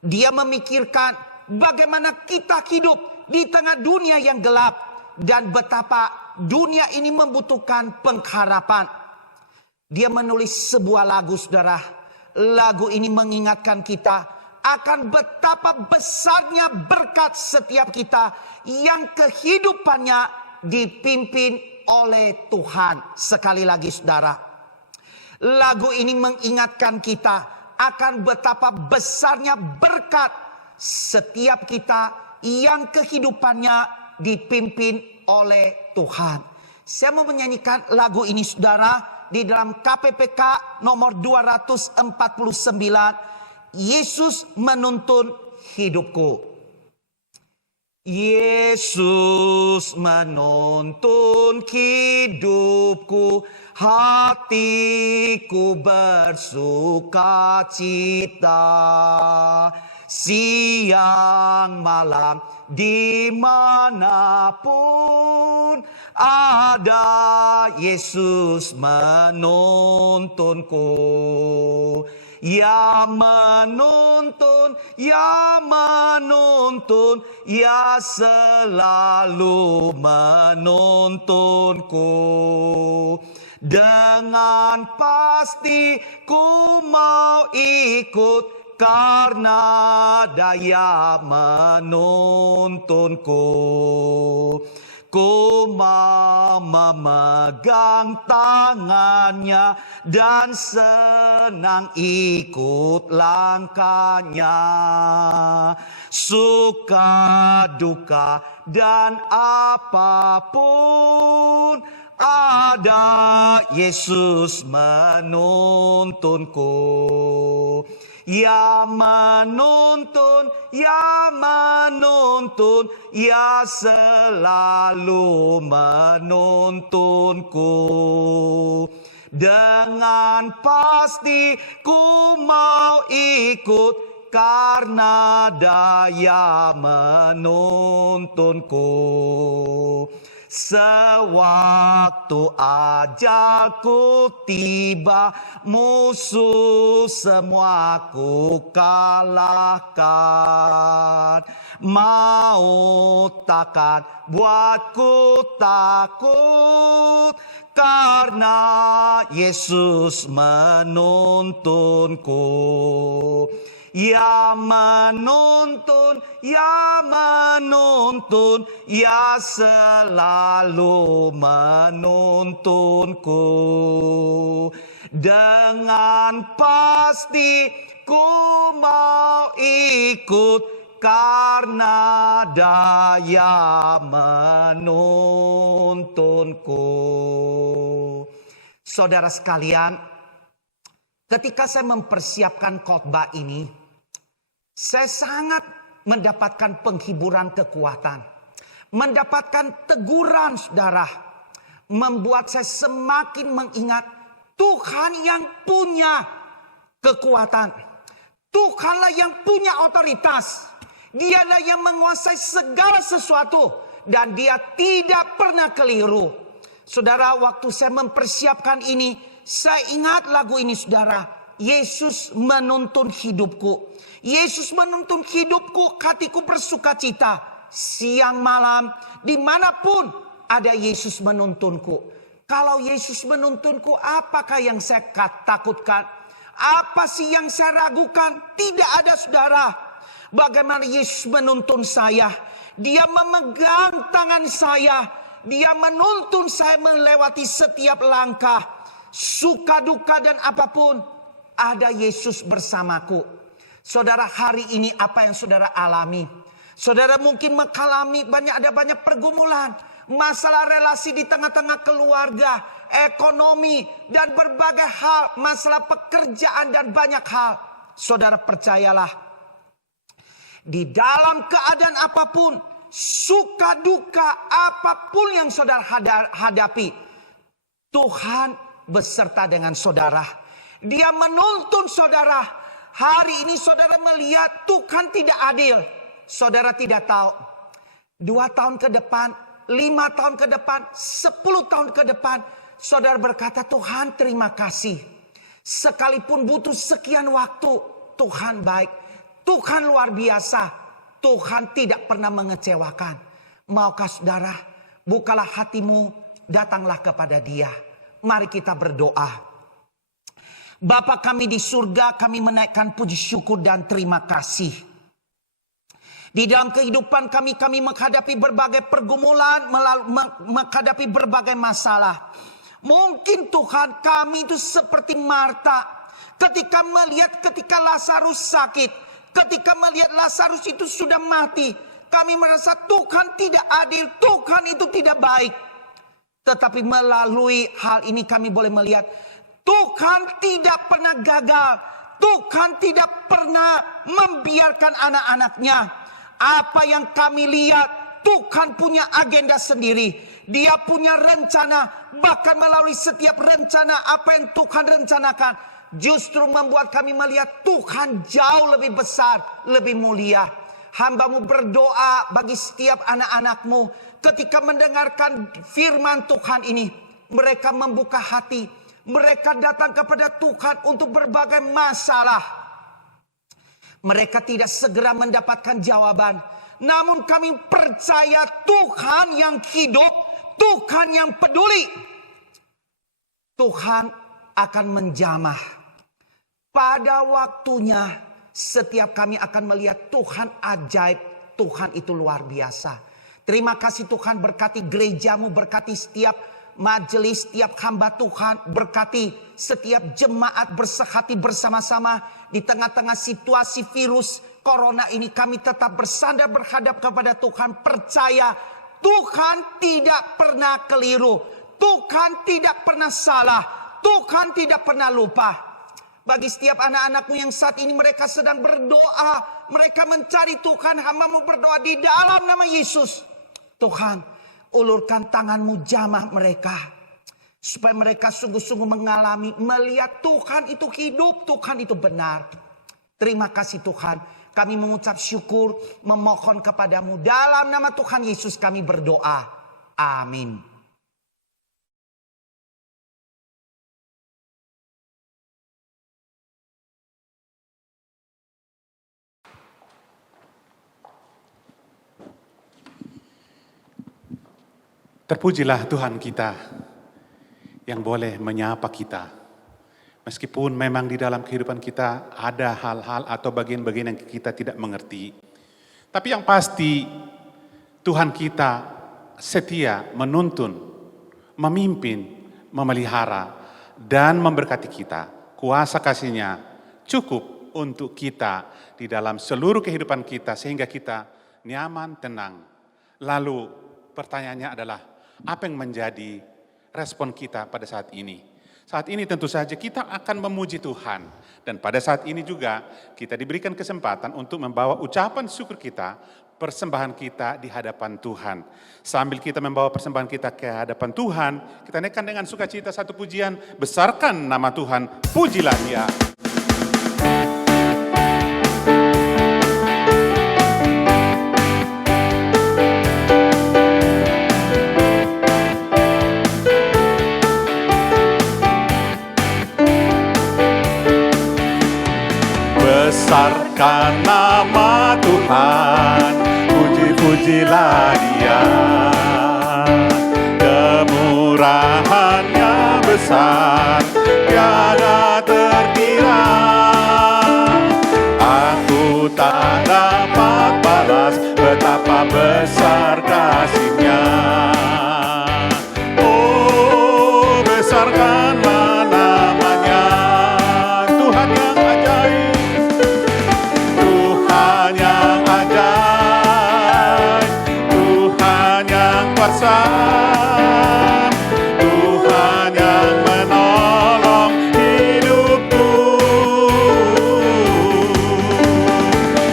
Dia memikirkan bagaimana kita hidup di tengah dunia yang gelap dan betapa dunia ini membutuhkan pengharapan. Dia menulis sebuah lagu, saudara. Lagu ini mengingatkan kita akan betapa besarnya berkat setiap kita yang kehidupannya dipimpin oleh Tuhan. Sekali lagi, saudara, lagu ini mengingatkan kita akan betapa besarnya berkat setiap kita yang kehidupannya dipimpin oleh Tuhan. Saya mau menyanyikan lagu ini, saudara, di dalam KPPK nomor 249, Yesus menuntun hidupku. Yesus menuntun hidupku, hatiku bersuka cita. Siang malam dimanapun ada, Yesus menuntunku. Ya menuntun, ya menuntun, ya selalu menuntunku. Dengan pasti ku mau ikut, karena daya menuntunku. Ku mau memegang tangannya dan senang ikut langkahnya. Suka duka dan apapun ada, Yesus menuntunku. Ya menuntun, ya menuntun, ya selalu menuntunku. Dengan pasti ku mau ikut, karena daya menuntunku. Sewaktu ajalku tiba, musuh semua ku kalahkan. Maut takkan buatku takut, karena Yesus menuntunku. Ya menuntun, ya menuntun, ya selalu menuntunku. Dengan pasti ku mau ikut, karena daya menuntunku. Saudara sekalian, ketika saya mempersiapkan khotbah ini, saya sangat mendapatkan penghiburan kekuatan, mendapatkan teguran, saudara, membuat saya semakin mengingat Tuhan yang punya kekuatan. Tuhanlah yang punya otoritas. Dialah yang menguasai segala sesuatu dan dia tidak pernah keliru. Saudara, waktu saya mempersiapkan ini, saya ingat lagu ini, saudara. Yesus menuntun hidupku. Yesus menuntun hidupku, hatiku bersuka cita. Siang malam, dimanapun ada Yesus menuntunku. Kalau Yesus menuntunku, apakah yang saya takutkan? Apa sih yang saya ragukan? Tidak ada, saudara. Bagaimana Yesus menuntun saya? Dia memegang tangan saya. Dia menuntun saya melewati setiap langkah. Suka duka dan apapun, ada Yesus bersamaku. Saudara, hari ini apa yang saudara alami? Saudara mungkin mengalami ada banyak pergumulan, masalah relasi di tengah-tengah keluarga, ekonomi, dan berbagai hal, masalah pekerjaan dan banyak hal. Saudara percayalah, di dalam keadaan apapun, suka duka apapun yang saudara hadapi, Tuhan beserta dengan saudara. Dia menuntun saudara. Hari ini saudara melihat Tuhan tidak adil. Saudara tidak tahu 2 tahun ke depan, 5 tahun ke depan, 10 tahun ke depan, saudara berkata, Tuhan terima kasih. Sekalipun butuh sekian waktu, Tuhan baik, Tuhan luar biasa. Tuhan tidak pernah mengecewakan. Maukah saudara, bukalah hatimu, datanglah kepada Dia. Mari kita berdoa. Bapa kami di surga, kami menaikkan puji syukur dan terima kasih. Di dalam kehidupan kami menghadapi berbagai pergumulan, menghadapi berbagai masalah. Mungkin Tuhan kami itu seperti Marta. Ketika Lazarus sakit, ketika melihat Lazarus itu sudah mati, kami merasa Tuhan tidak adil, Tuhan itu tidak baik. Tetapi melalui hal ini kami boleh melihat Tuhan tidak pernah gagal. Tuhan tidak pernah membiarkan anak-anaknya. Apa yang kami lihat, Tuhan punya agenda sendiri. Dia punya rencana. Bahkan melalui setiap rencana apa yang Tuhan rencanakan, justru membuat kami melihat Tuhan jauh lebih besar, lebih mulia. Hamba-Mu berdoa bagi setiap anak-anak-Mu. Ketika mendengarkan firman Tuhan ini, mereka membuka hati. Mereka datang kepada Tuhan untuk berbagai masalah. Mereka tidak segera mendapatkan jawaban. Namun kami percaya Tuhan yang hidup, Tuhan yang peduli. Tuhan akan menjamah. Pada waktunya setiap kami akan melihat Tuhan ajaib. Tuhan itu luar biasa. Terima kasih Tuhan, berkati gereja-Mu, berkati setiap majelis, setiap hamba Tuhan, berkati setiap jemaat bersehati bersama-sama di tengah-tengah situasi virus corona ini. Kami tetap bersandar berhadap kepada Tuhan, percaya Tuhan tidak pernah keliru, Tuhan tidak pernah salah, Tuhan tidak pernah lupa. Bagi setiap anak-anak-Mu yang saat ini mereka sedang berdoa, mereka mencari Tuhan, hamba-Mu berdoa di dalam nama Yesus. Tuhan, ulurkan tangan-Mu, jamah mereka. Supaya mereka sungguh-sungguh mengalami, melihat Tuhan itu hidup, Tuhan itu benar. Terima kasih Tuhan. Kami mengucap syukur, memohon kepada-Mu. Dalam nama Tuhan Yesus kami berdoa. Amin. Terpujilah Tuhan kita yang boleh menyapa kita. Meskipun memang di dalam kehidupan kita ada hal-hal atau bagian-bagian yang kita tidak mengerti. Tapi yang pasti Tuhan kita setia menuntun, memimpin, memelihara, dan memberkati kita. Kuasa kasih-Nya cukup untuk kita di dalam seluruh kehidupan kita sehingga kita nyaman, tenang. Lalu pertanyaannya adalah, apa yang menjadi respon kita pada saat ini? Saat ini tentu saja kita akan memuji Tuhan. Dan pada saat ini juga kita diberikan kesempatan untuk membawa ucapan syukur kita, persembahan kita di hadapan Tuhan. Sambil kita membawa persembahan kita ke hadapan Tuhan, kita naikkan dengan sukacita satu pujian, besarkan nama Tuhan, pujilah Dia. Besarkan nama Tuhan, puji-pujilah Dia. Kemurahan-Nya besar, tiada terkira. Aku tak dapat balas betapa besar kasih-Nya. Oh, besarkanlah namanya, Tuhan yang ajaib. Tuhan yang menolong hidupku,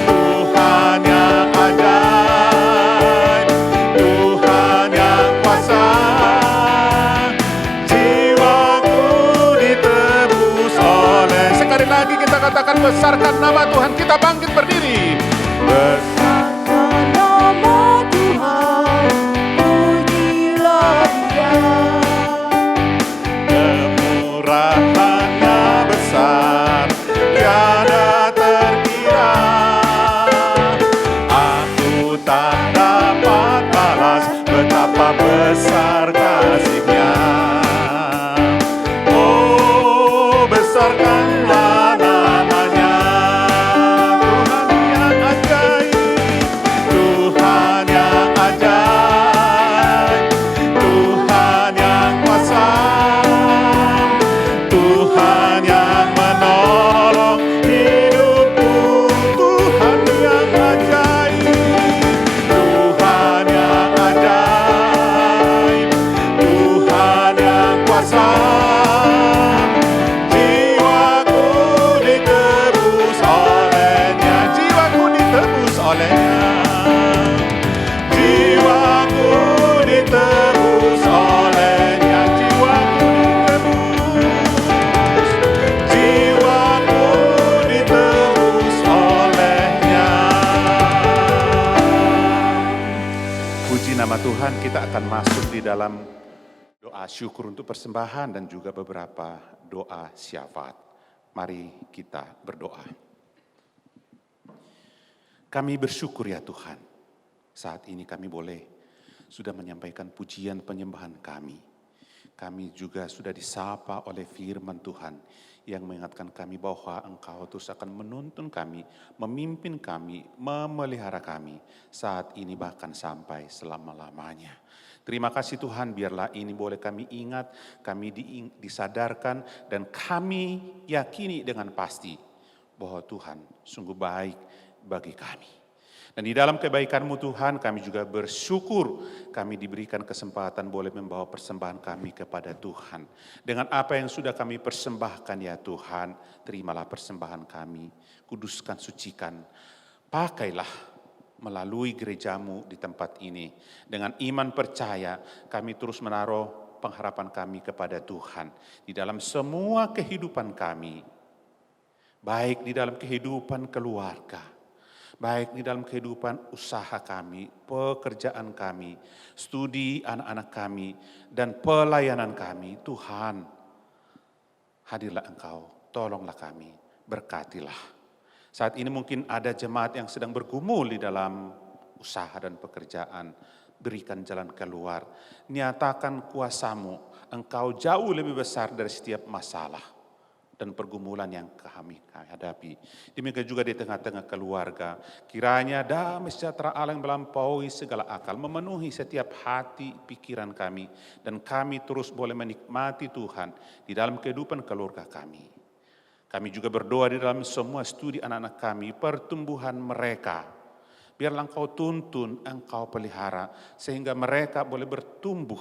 Tuhan yang ajaib, Tuhan yang kuasa. Jiwaku ditebus oleh. Sekali lagi kita katakan, besarkan nama Tuhan. Kita bangkit berdiri. Besarkan nama Tuhan, pujilah Dia. Kemurahan-Nya besar, tiada terkira. Jiwaku ditebus olehnya, jiwaku ditebus olehnya. Jiwaku ditebus olehnya, jiwaku ditebus. Jiwaku ditebus olehnya. Puji nama Tuhan, kita akan masuk di dalam doa syukur untuk persembahan dan juga beberapa doa syafaat. Mari kita berdoa. Kami bersyukur ya Tuhan, saat ini kami boleh sudah menyampaikan pujian penyembahan kami. Kami juga sudah disapa oleh firman Tuhan yang mengingatkan kami bahwa Engkau terus akan menuntun kami, memimpin kami, memelihara kami saat ini bahkan sampai selama-lamanya. Terima kasih Tuhan, biarlah ini boleh kami ingat, kami disadarkan, dan kami yakini dengan pasti bahwa Tuhan sungguh baik bagi kami. Dan di dalam kebaikan-Mu Tuhan, kami juga bersyukur kami diberikan kesempatan boleh membawa persembahan kami kepada Tuhan. Dengan apa yang sudah kami persembahkan ya Tuhan, terimalah persembahan kami, kuduskan, sucikan, pakailah melalui gereja-Mu di tempat ini. Dengan iman percaya, kami terus menaruh pengharapan kami kepada Tuhan. Di dalam semua kehidupan kami, baik di dalam kehidupan keluarga, baik di dalam kehidupan usaha kami, pekerjaan kami, studi anak-anak kami, dan pelayanan kami. Tuhan, hadirlah Engkau, tolonglah kami, berkatilah. Saat ini mungkin ada jemaat yang sedang bergumul di dalam usaha dan pekerjaan. Berikan jalan keluar. Nyatakan kuasa-Mu. Engkau jauh lebih besar dari setiap masalah dan pergumulan yang kami hadapi. Demikian juga di tengah-tengah keluarga. Kiranya damai sejahtera Allah yang melampaui segala akal memenuhi setiap hati pikiran kami. Dan kami terus boleh menikmati Tuhan di dalam kehidupan keluarga kami. Kami juga berdoa di dalam semua studi anak-anak kami, pertumbuhan mereka. Biarlah Engkau tuntun, Engkau pelihara, sehingga mereka boleh bertumbuh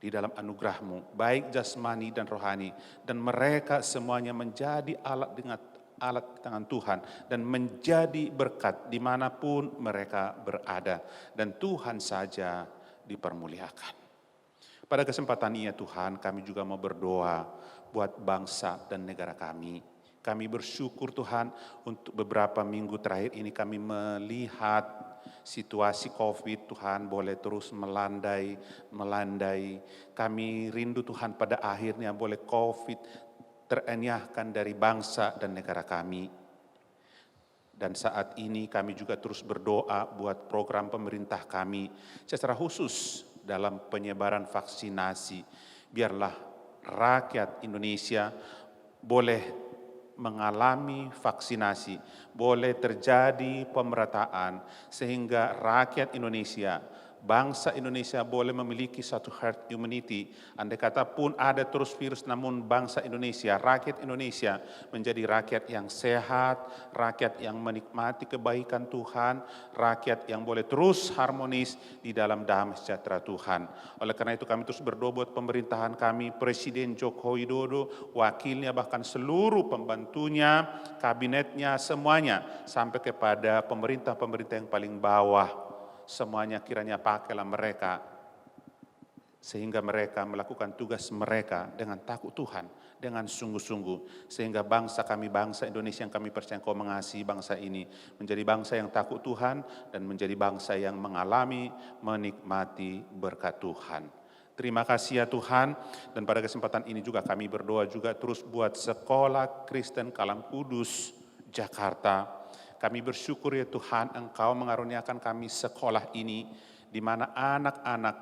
di dalam anugerah-Mu, baik jasmani dan rohani. Dan mereka semuanya menjadi alat di tangan Tuhan, dan menjadi berkat dimanapun mereka berada. Dan Tuhan saja dipermuliakan. Pada kesempatan ini ya Tuhan, kami juga mau berdoa buat bangsa dan negara kami. Kami bersyukur Tuhan untuk beberapa minggu terakhir ini kami melihat situasi COVID Tuhan boleh terus melandai. Kami rindu Tuhan pada akhirnya boleh COVID terenyahkan dari bangsa dan negara kami. Dan saat ini kami juga terus berdoa buat program pemerintah kami secara khusus dalam penyebaran vaksinasi. Biarlah rakyat Indonesia boleh mengalami vaksinasi, boleh terjadi pemerataan sehingga rakyat Indonesia, bangsa Indonesia boleh memiliki satu herd immunity. Andai kata pun ada terus virus, namun bangsa Indonesia, rakyat Indonesia menjadi rakyat yang sehat, rakyat yang menikmati kebaikan Tuhan, rakyat yang boleh terus harmonis di dalam damai sejahtera Tuhan. Oleh karena itu kami terus berdoa buat pemerintahan kami, Presiden Joko Widodo, wakilnya, bahkan seluruh pembantunya, kabinetnya, semuanya, sampai kepada pemerintah-pemerintah yang paling bawah. Semuanya kiranya pakailah mereka, sehingga mereka melakukan tugas mereka dengan takut Tuhan, dengan sungguh-sungguh. Sehingga bangsa kami, bangsa Indonesia yang kami percaya Engkau mengasihi bangsa ini, menjadi bangsa yang takut Tuhan, dan menjadi bangsa yang mengalami, menikmati berkat Tuhan. Terima kasih ya Tuhan, dan pada kesempatan ini juga kami berdoa juga terus buat Sekolah Kristen Kalam Kudus, Jakarta. Kami bersyukur ya Tuhan, Engkau mengaruniakan kami sekolah ini, di mana anak-anak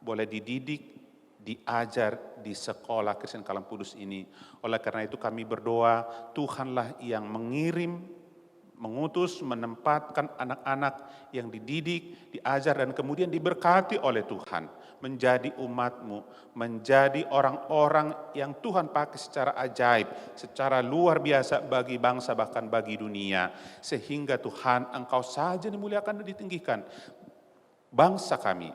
boleh dididik, diajar di Sekolah Kristen Kalam Kudus ini. Oleh karena itu kami berdoa, Tuhanlah yang mengutus, menempatkan anak-anak yang dididik, diajar, dan kemudian diberkati oleh Tuhan. Menjadi umat-Mu, menjadi orang-orang yang Tuhan pakai secara ajaib, secara luar biasa bagi bangsa, bahkan bagi dunia. Sehingga Tuhan, Engkau saja dimuliakan dan ditinggikan. Bangsa kami,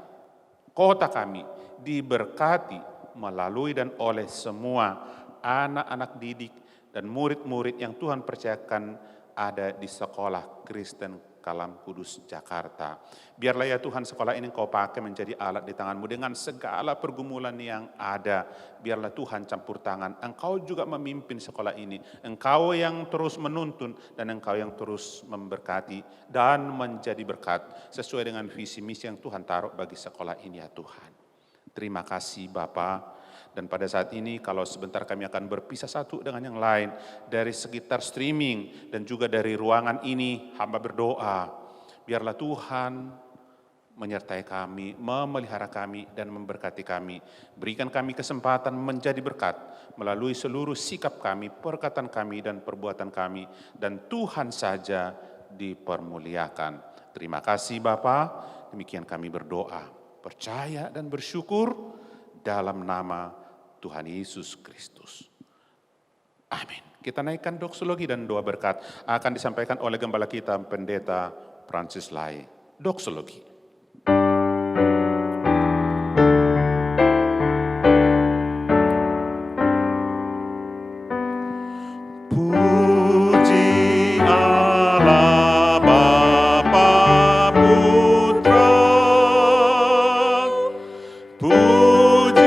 kota kami diberkati melalui dan oleh semua anak-anak didik dan murid-murid yang Tuhan percayakan ada di Sekolah Kristen Kalam Kudus Jakarta. Biarlah ya Tuhan sekolah ini Engkau pakai menjadi alat di tangan-Mu dengan segala pergumulan yang ada. Biarlah Tuhan campur tangan. Engkau juga memimpin sekolah ini. Engkau yang terus menuntun dan Engkau yang terus memberkati dan menjadi berkat sesuai dengan visi misi yang Tuhan taruh bagi sekolah ini ya Tuhan. Terima kasih Bapa. Dan pada saat ini kalau sebentar kami akan berpisah satu dengan yang lain dari sekitar streaming dan juga dari ruangan ini, hamba berdoa, biarlah Tuhan menyertai kami, memelihara kami dan memberkati kami. Berikan kami kesempatan menjadi berkat melalui seluruh sikap kami, perkataan kami dan perbuatan kami, dan Tuhan saja dipermuliakan. Terima kasih Bapa, demikian kami berdoa, percaya dan bersyukur dalam nama Tuhan Yesus Kristus. Amin. Kita naikkan doksologi dan doa berkat akan disampaikan oleh gembala kita Pendeta Francis Lai. Doksologi. Puji Allah Bapa Putra, puji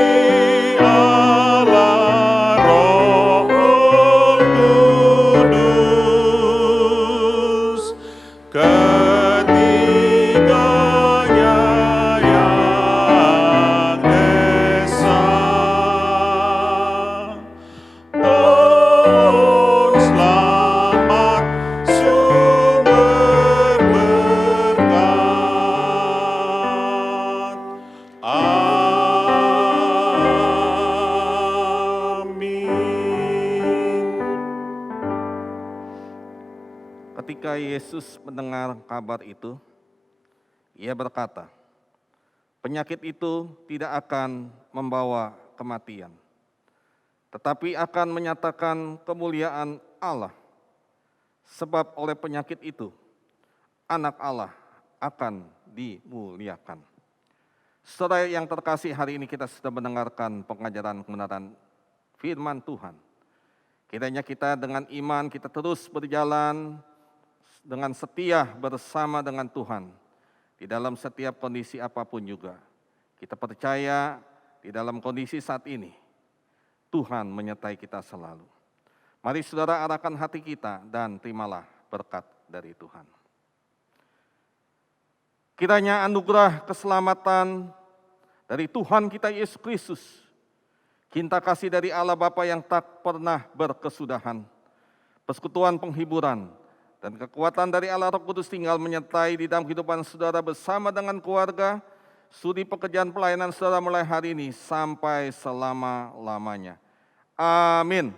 Allah Roh Kudus, ketiganya yang esa. Oh, selamat sumber berkat. Amin. Ketika Yesus mendengar kabar itu, ia berkata, penyakit itu tidak akan membawa kematian, tetapi akan menyatakan kemuliaan Allah. Sebab oleh penyakit itu, anak Allah akan dimuliakan. Saudara yang terkasih, hari ini kita sudah mendengarkan pengajaran kebenaran firman Tuhan. Kiranya kita dengan iman kita terus berjalan dengan setia bersama dengan Tuhan di dalam setiap kondisi apapun juga. Kita percaya di dalam kondisi saat ini Tuhan menyertai kita selalu. Mari saudara arahkan hati kita dan terimalah berkat dari Tuhan. Kiranya anugerah keselamatan dari Tuhan kita Yesus Kristus, cinta kasih dari Allah Bapa yang tak pernah berkesudahan, persekutuan penghiburan, dan kekuatan dari Allah Roh Kudus tinggal menyertai di dalam kehidupan saudara bersama dengan keluarga, studi pekerjaan pelayanan saudara mulai hari ini sampai selama-lamanya. Amin.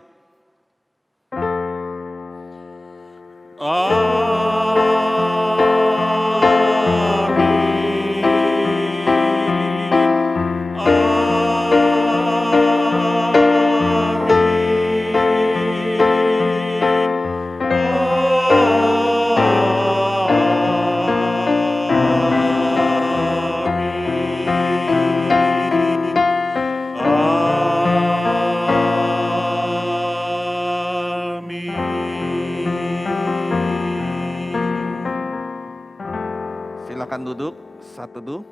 Silakan duduk, satu teduh.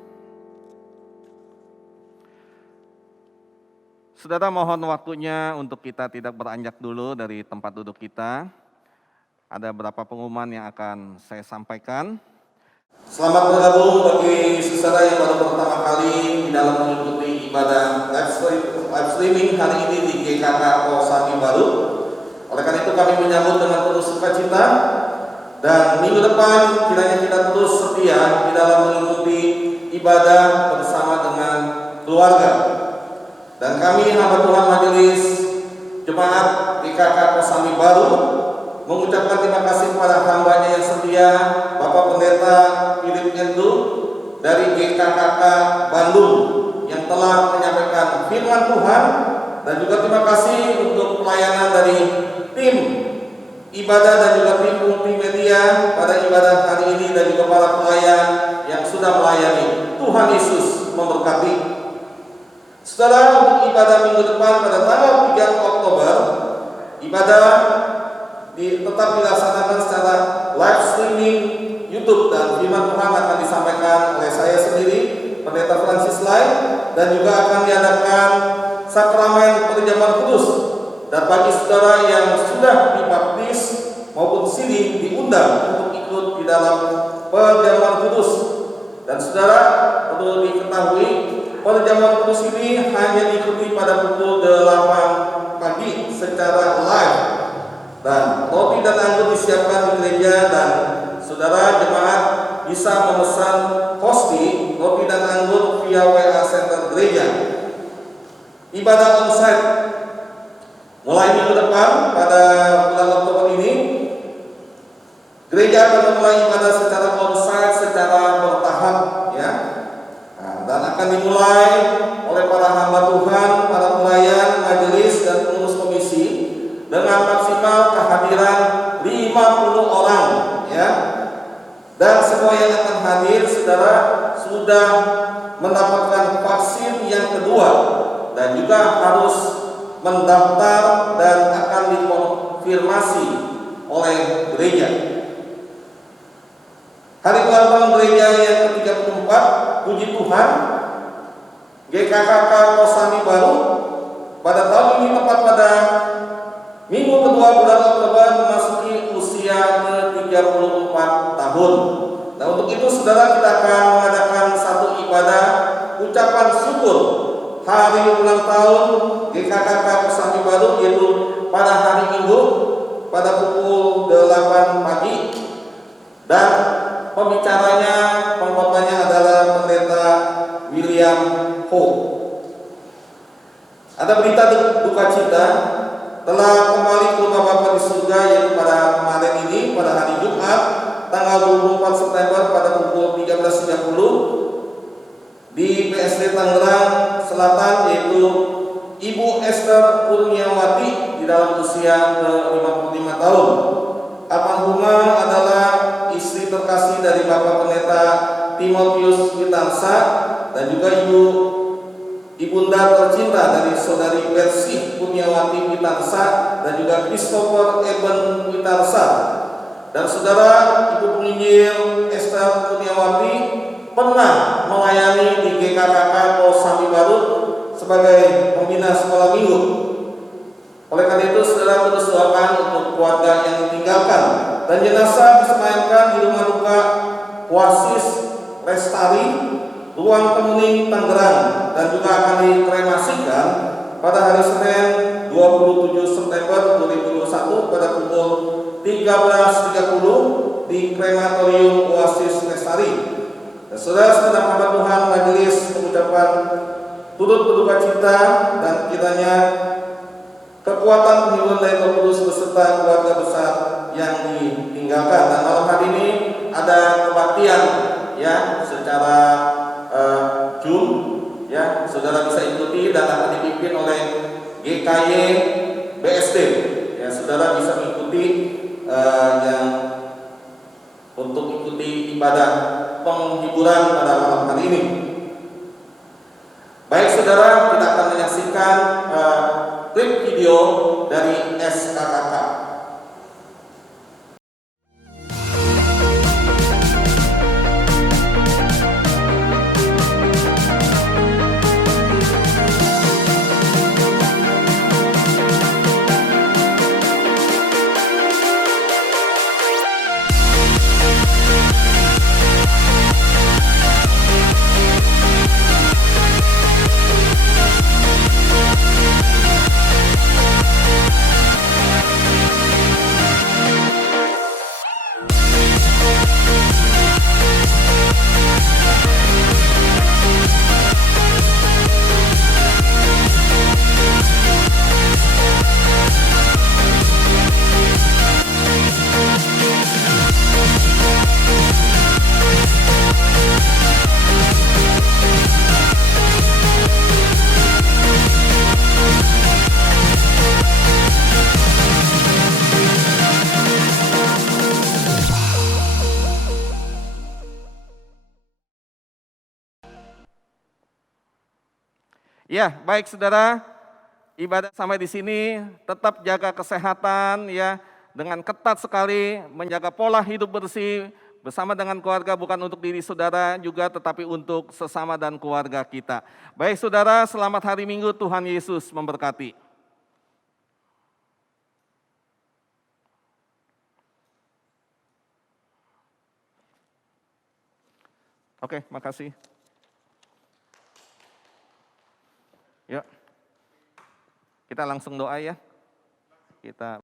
Saudara, mohon waktunya untuk kita tidak beranjak dulu dari tempat duduk kita. Ada beberapa pengumuman yang akan saya sampaikan. Selamat bergabung bagi saudara yang baru pertama kali di dalam mengikuti ibadah live streaming hari ini di GKK Kosami Baru. Oleh karena itu kami menyambut dengan penuh sukacita. Dan minggu depan kiranya kita terus setia di dalam mengikuti ibadah bersama dengan keluarga. Dan kami hamba Tuhan Majelis Jemaat GKK Kosami Baru mengucapkan terima kasih kepada hambanya yang setia, Bapak Pendeta Philip Endu dari GKKK Bandung yang telah menyampaikan firman Tuhan, dan juga terima kasih untuk pelayanan dari tim ibadah dan juga tim multimedia pada ibadah hari ini, dan juga para pelayan yang sudah melayani. Tuhan Yesus memberkati. Saudara, untuk ibadah minggu depan pada tanggal 3 Oktober, ibadah tetap dilaksanakan secara live streaming YouTube, dan firman Tuhan akan disampaikan oleh saya sendiri, Pendeta Francis Lai, dan juga akan diadakan sakramen perjamuan kudus. Dan bagi saudara yang sudah dibaptis maupun sini diundang untuk ikut di dalam perjamuan kudus. Dan saudara perlu diketahui, perjamuan kudus ini hanya diikuti pada pukul 8 pagi secara live. Dan roti dan anggur disiapkan di gereja, dan saudara jemaat bisa memesan kosti roti dan anggur via WA Center gereja. Ibadah onsite mulai minggu depan pada bulan Oktober ini, gereja akan memulai ibadah secara onsite secara bertahap, ya. Dan akan dimulai oleh para hamba Tuhan, para pelayan, majelis, dan pengurus komisi dengan maksimal kehadiran 50 orang, ya. Dan semua yang akan hadir, saudara, sudah mendapatkan vaksin yang kedua dan juga harus mendaftar dan akan dikonfirmasi oleh gereja. Hari ulang tahun gereja yang ke-34, puji Tuhan, GKKK Kosambi Baru pada tahun ini tepat pada minggu kedua bulan Oktober memasuki usia ke-34 tahun. Nah, untuk itu saudara, kita akan mengadakan satu ibadah ucapan syukur hari ulang tahun GKKK Kosambi Baru, yaitu pada hari Minggu pada pukul 8 pagi. Dan pembicaranya, pengkhotbahnya adalah Pendeta William Ho. Ada berita duka cita telah kembali ke rumah Bapa di surga, yaitu pada kemarin ini, pada hari Jumat tanggal 24 September pada pukul 13.30 di PSD Tangerang Selatan, yaitu Ibu Esther Kurniawati di dalam usia ke-55 tahun. Almarhumah adalah istri terkasih dari Bapak Pendeta Timotius Witarsa, dan juga ibunda tercinta dari saudari Bersih Kurniawati Witarsa dan juga Christopher Eben Witarsa. Dan saudara, Ibu Penginjil Esther Kurniawati pernah melayani di GKKK Kosambi Baru sebagai pembina sekolah minggu. Oleh karena itu, saudara terus doakan untuk keluarga yang ditinggalkan, dan jenazah disemayamkan di rumah duka Oasis Lestari, Ruang Kemuning, Tangerang, dan juga akan dikremasikan pada hari Senin 27 September 2021 pada pukul 13.30 di krematorium Oasis Lestari. Dan saudara segenap hamba Tuhan, majelis mengucapkan turut berduka cita, dan kiranya kekuatan penghiburan dari Roh Kudus beserta keluarga besar yang ditinggalkan. Dan malam hari ini ada kebaktian, ya, secara Zoom, ya, saudara bisa ikuti dan akan dipimpin oleh GKY BSD. Ya, saudara bisa mengikuti yang untuk ikuti ibadah penghiburan pada malam hari ini. Baik saudara, kita akan menyaksikan klip video dari SKKK. Ya, baik saudara, ibadah sampai di sini, tetap jaga kesehatan ya, dengan ketat sekali, menjaga pola hidup bersih, bersama dengan keluarga, bukan untuk diri saudara juga, tetapi untuk sesama dan keluarga kita. Baik saudara, selamat hari Minggu, Tuhan Yesus memberkati. Oke, makasih. Yuk, kita langsung doa ya. Kita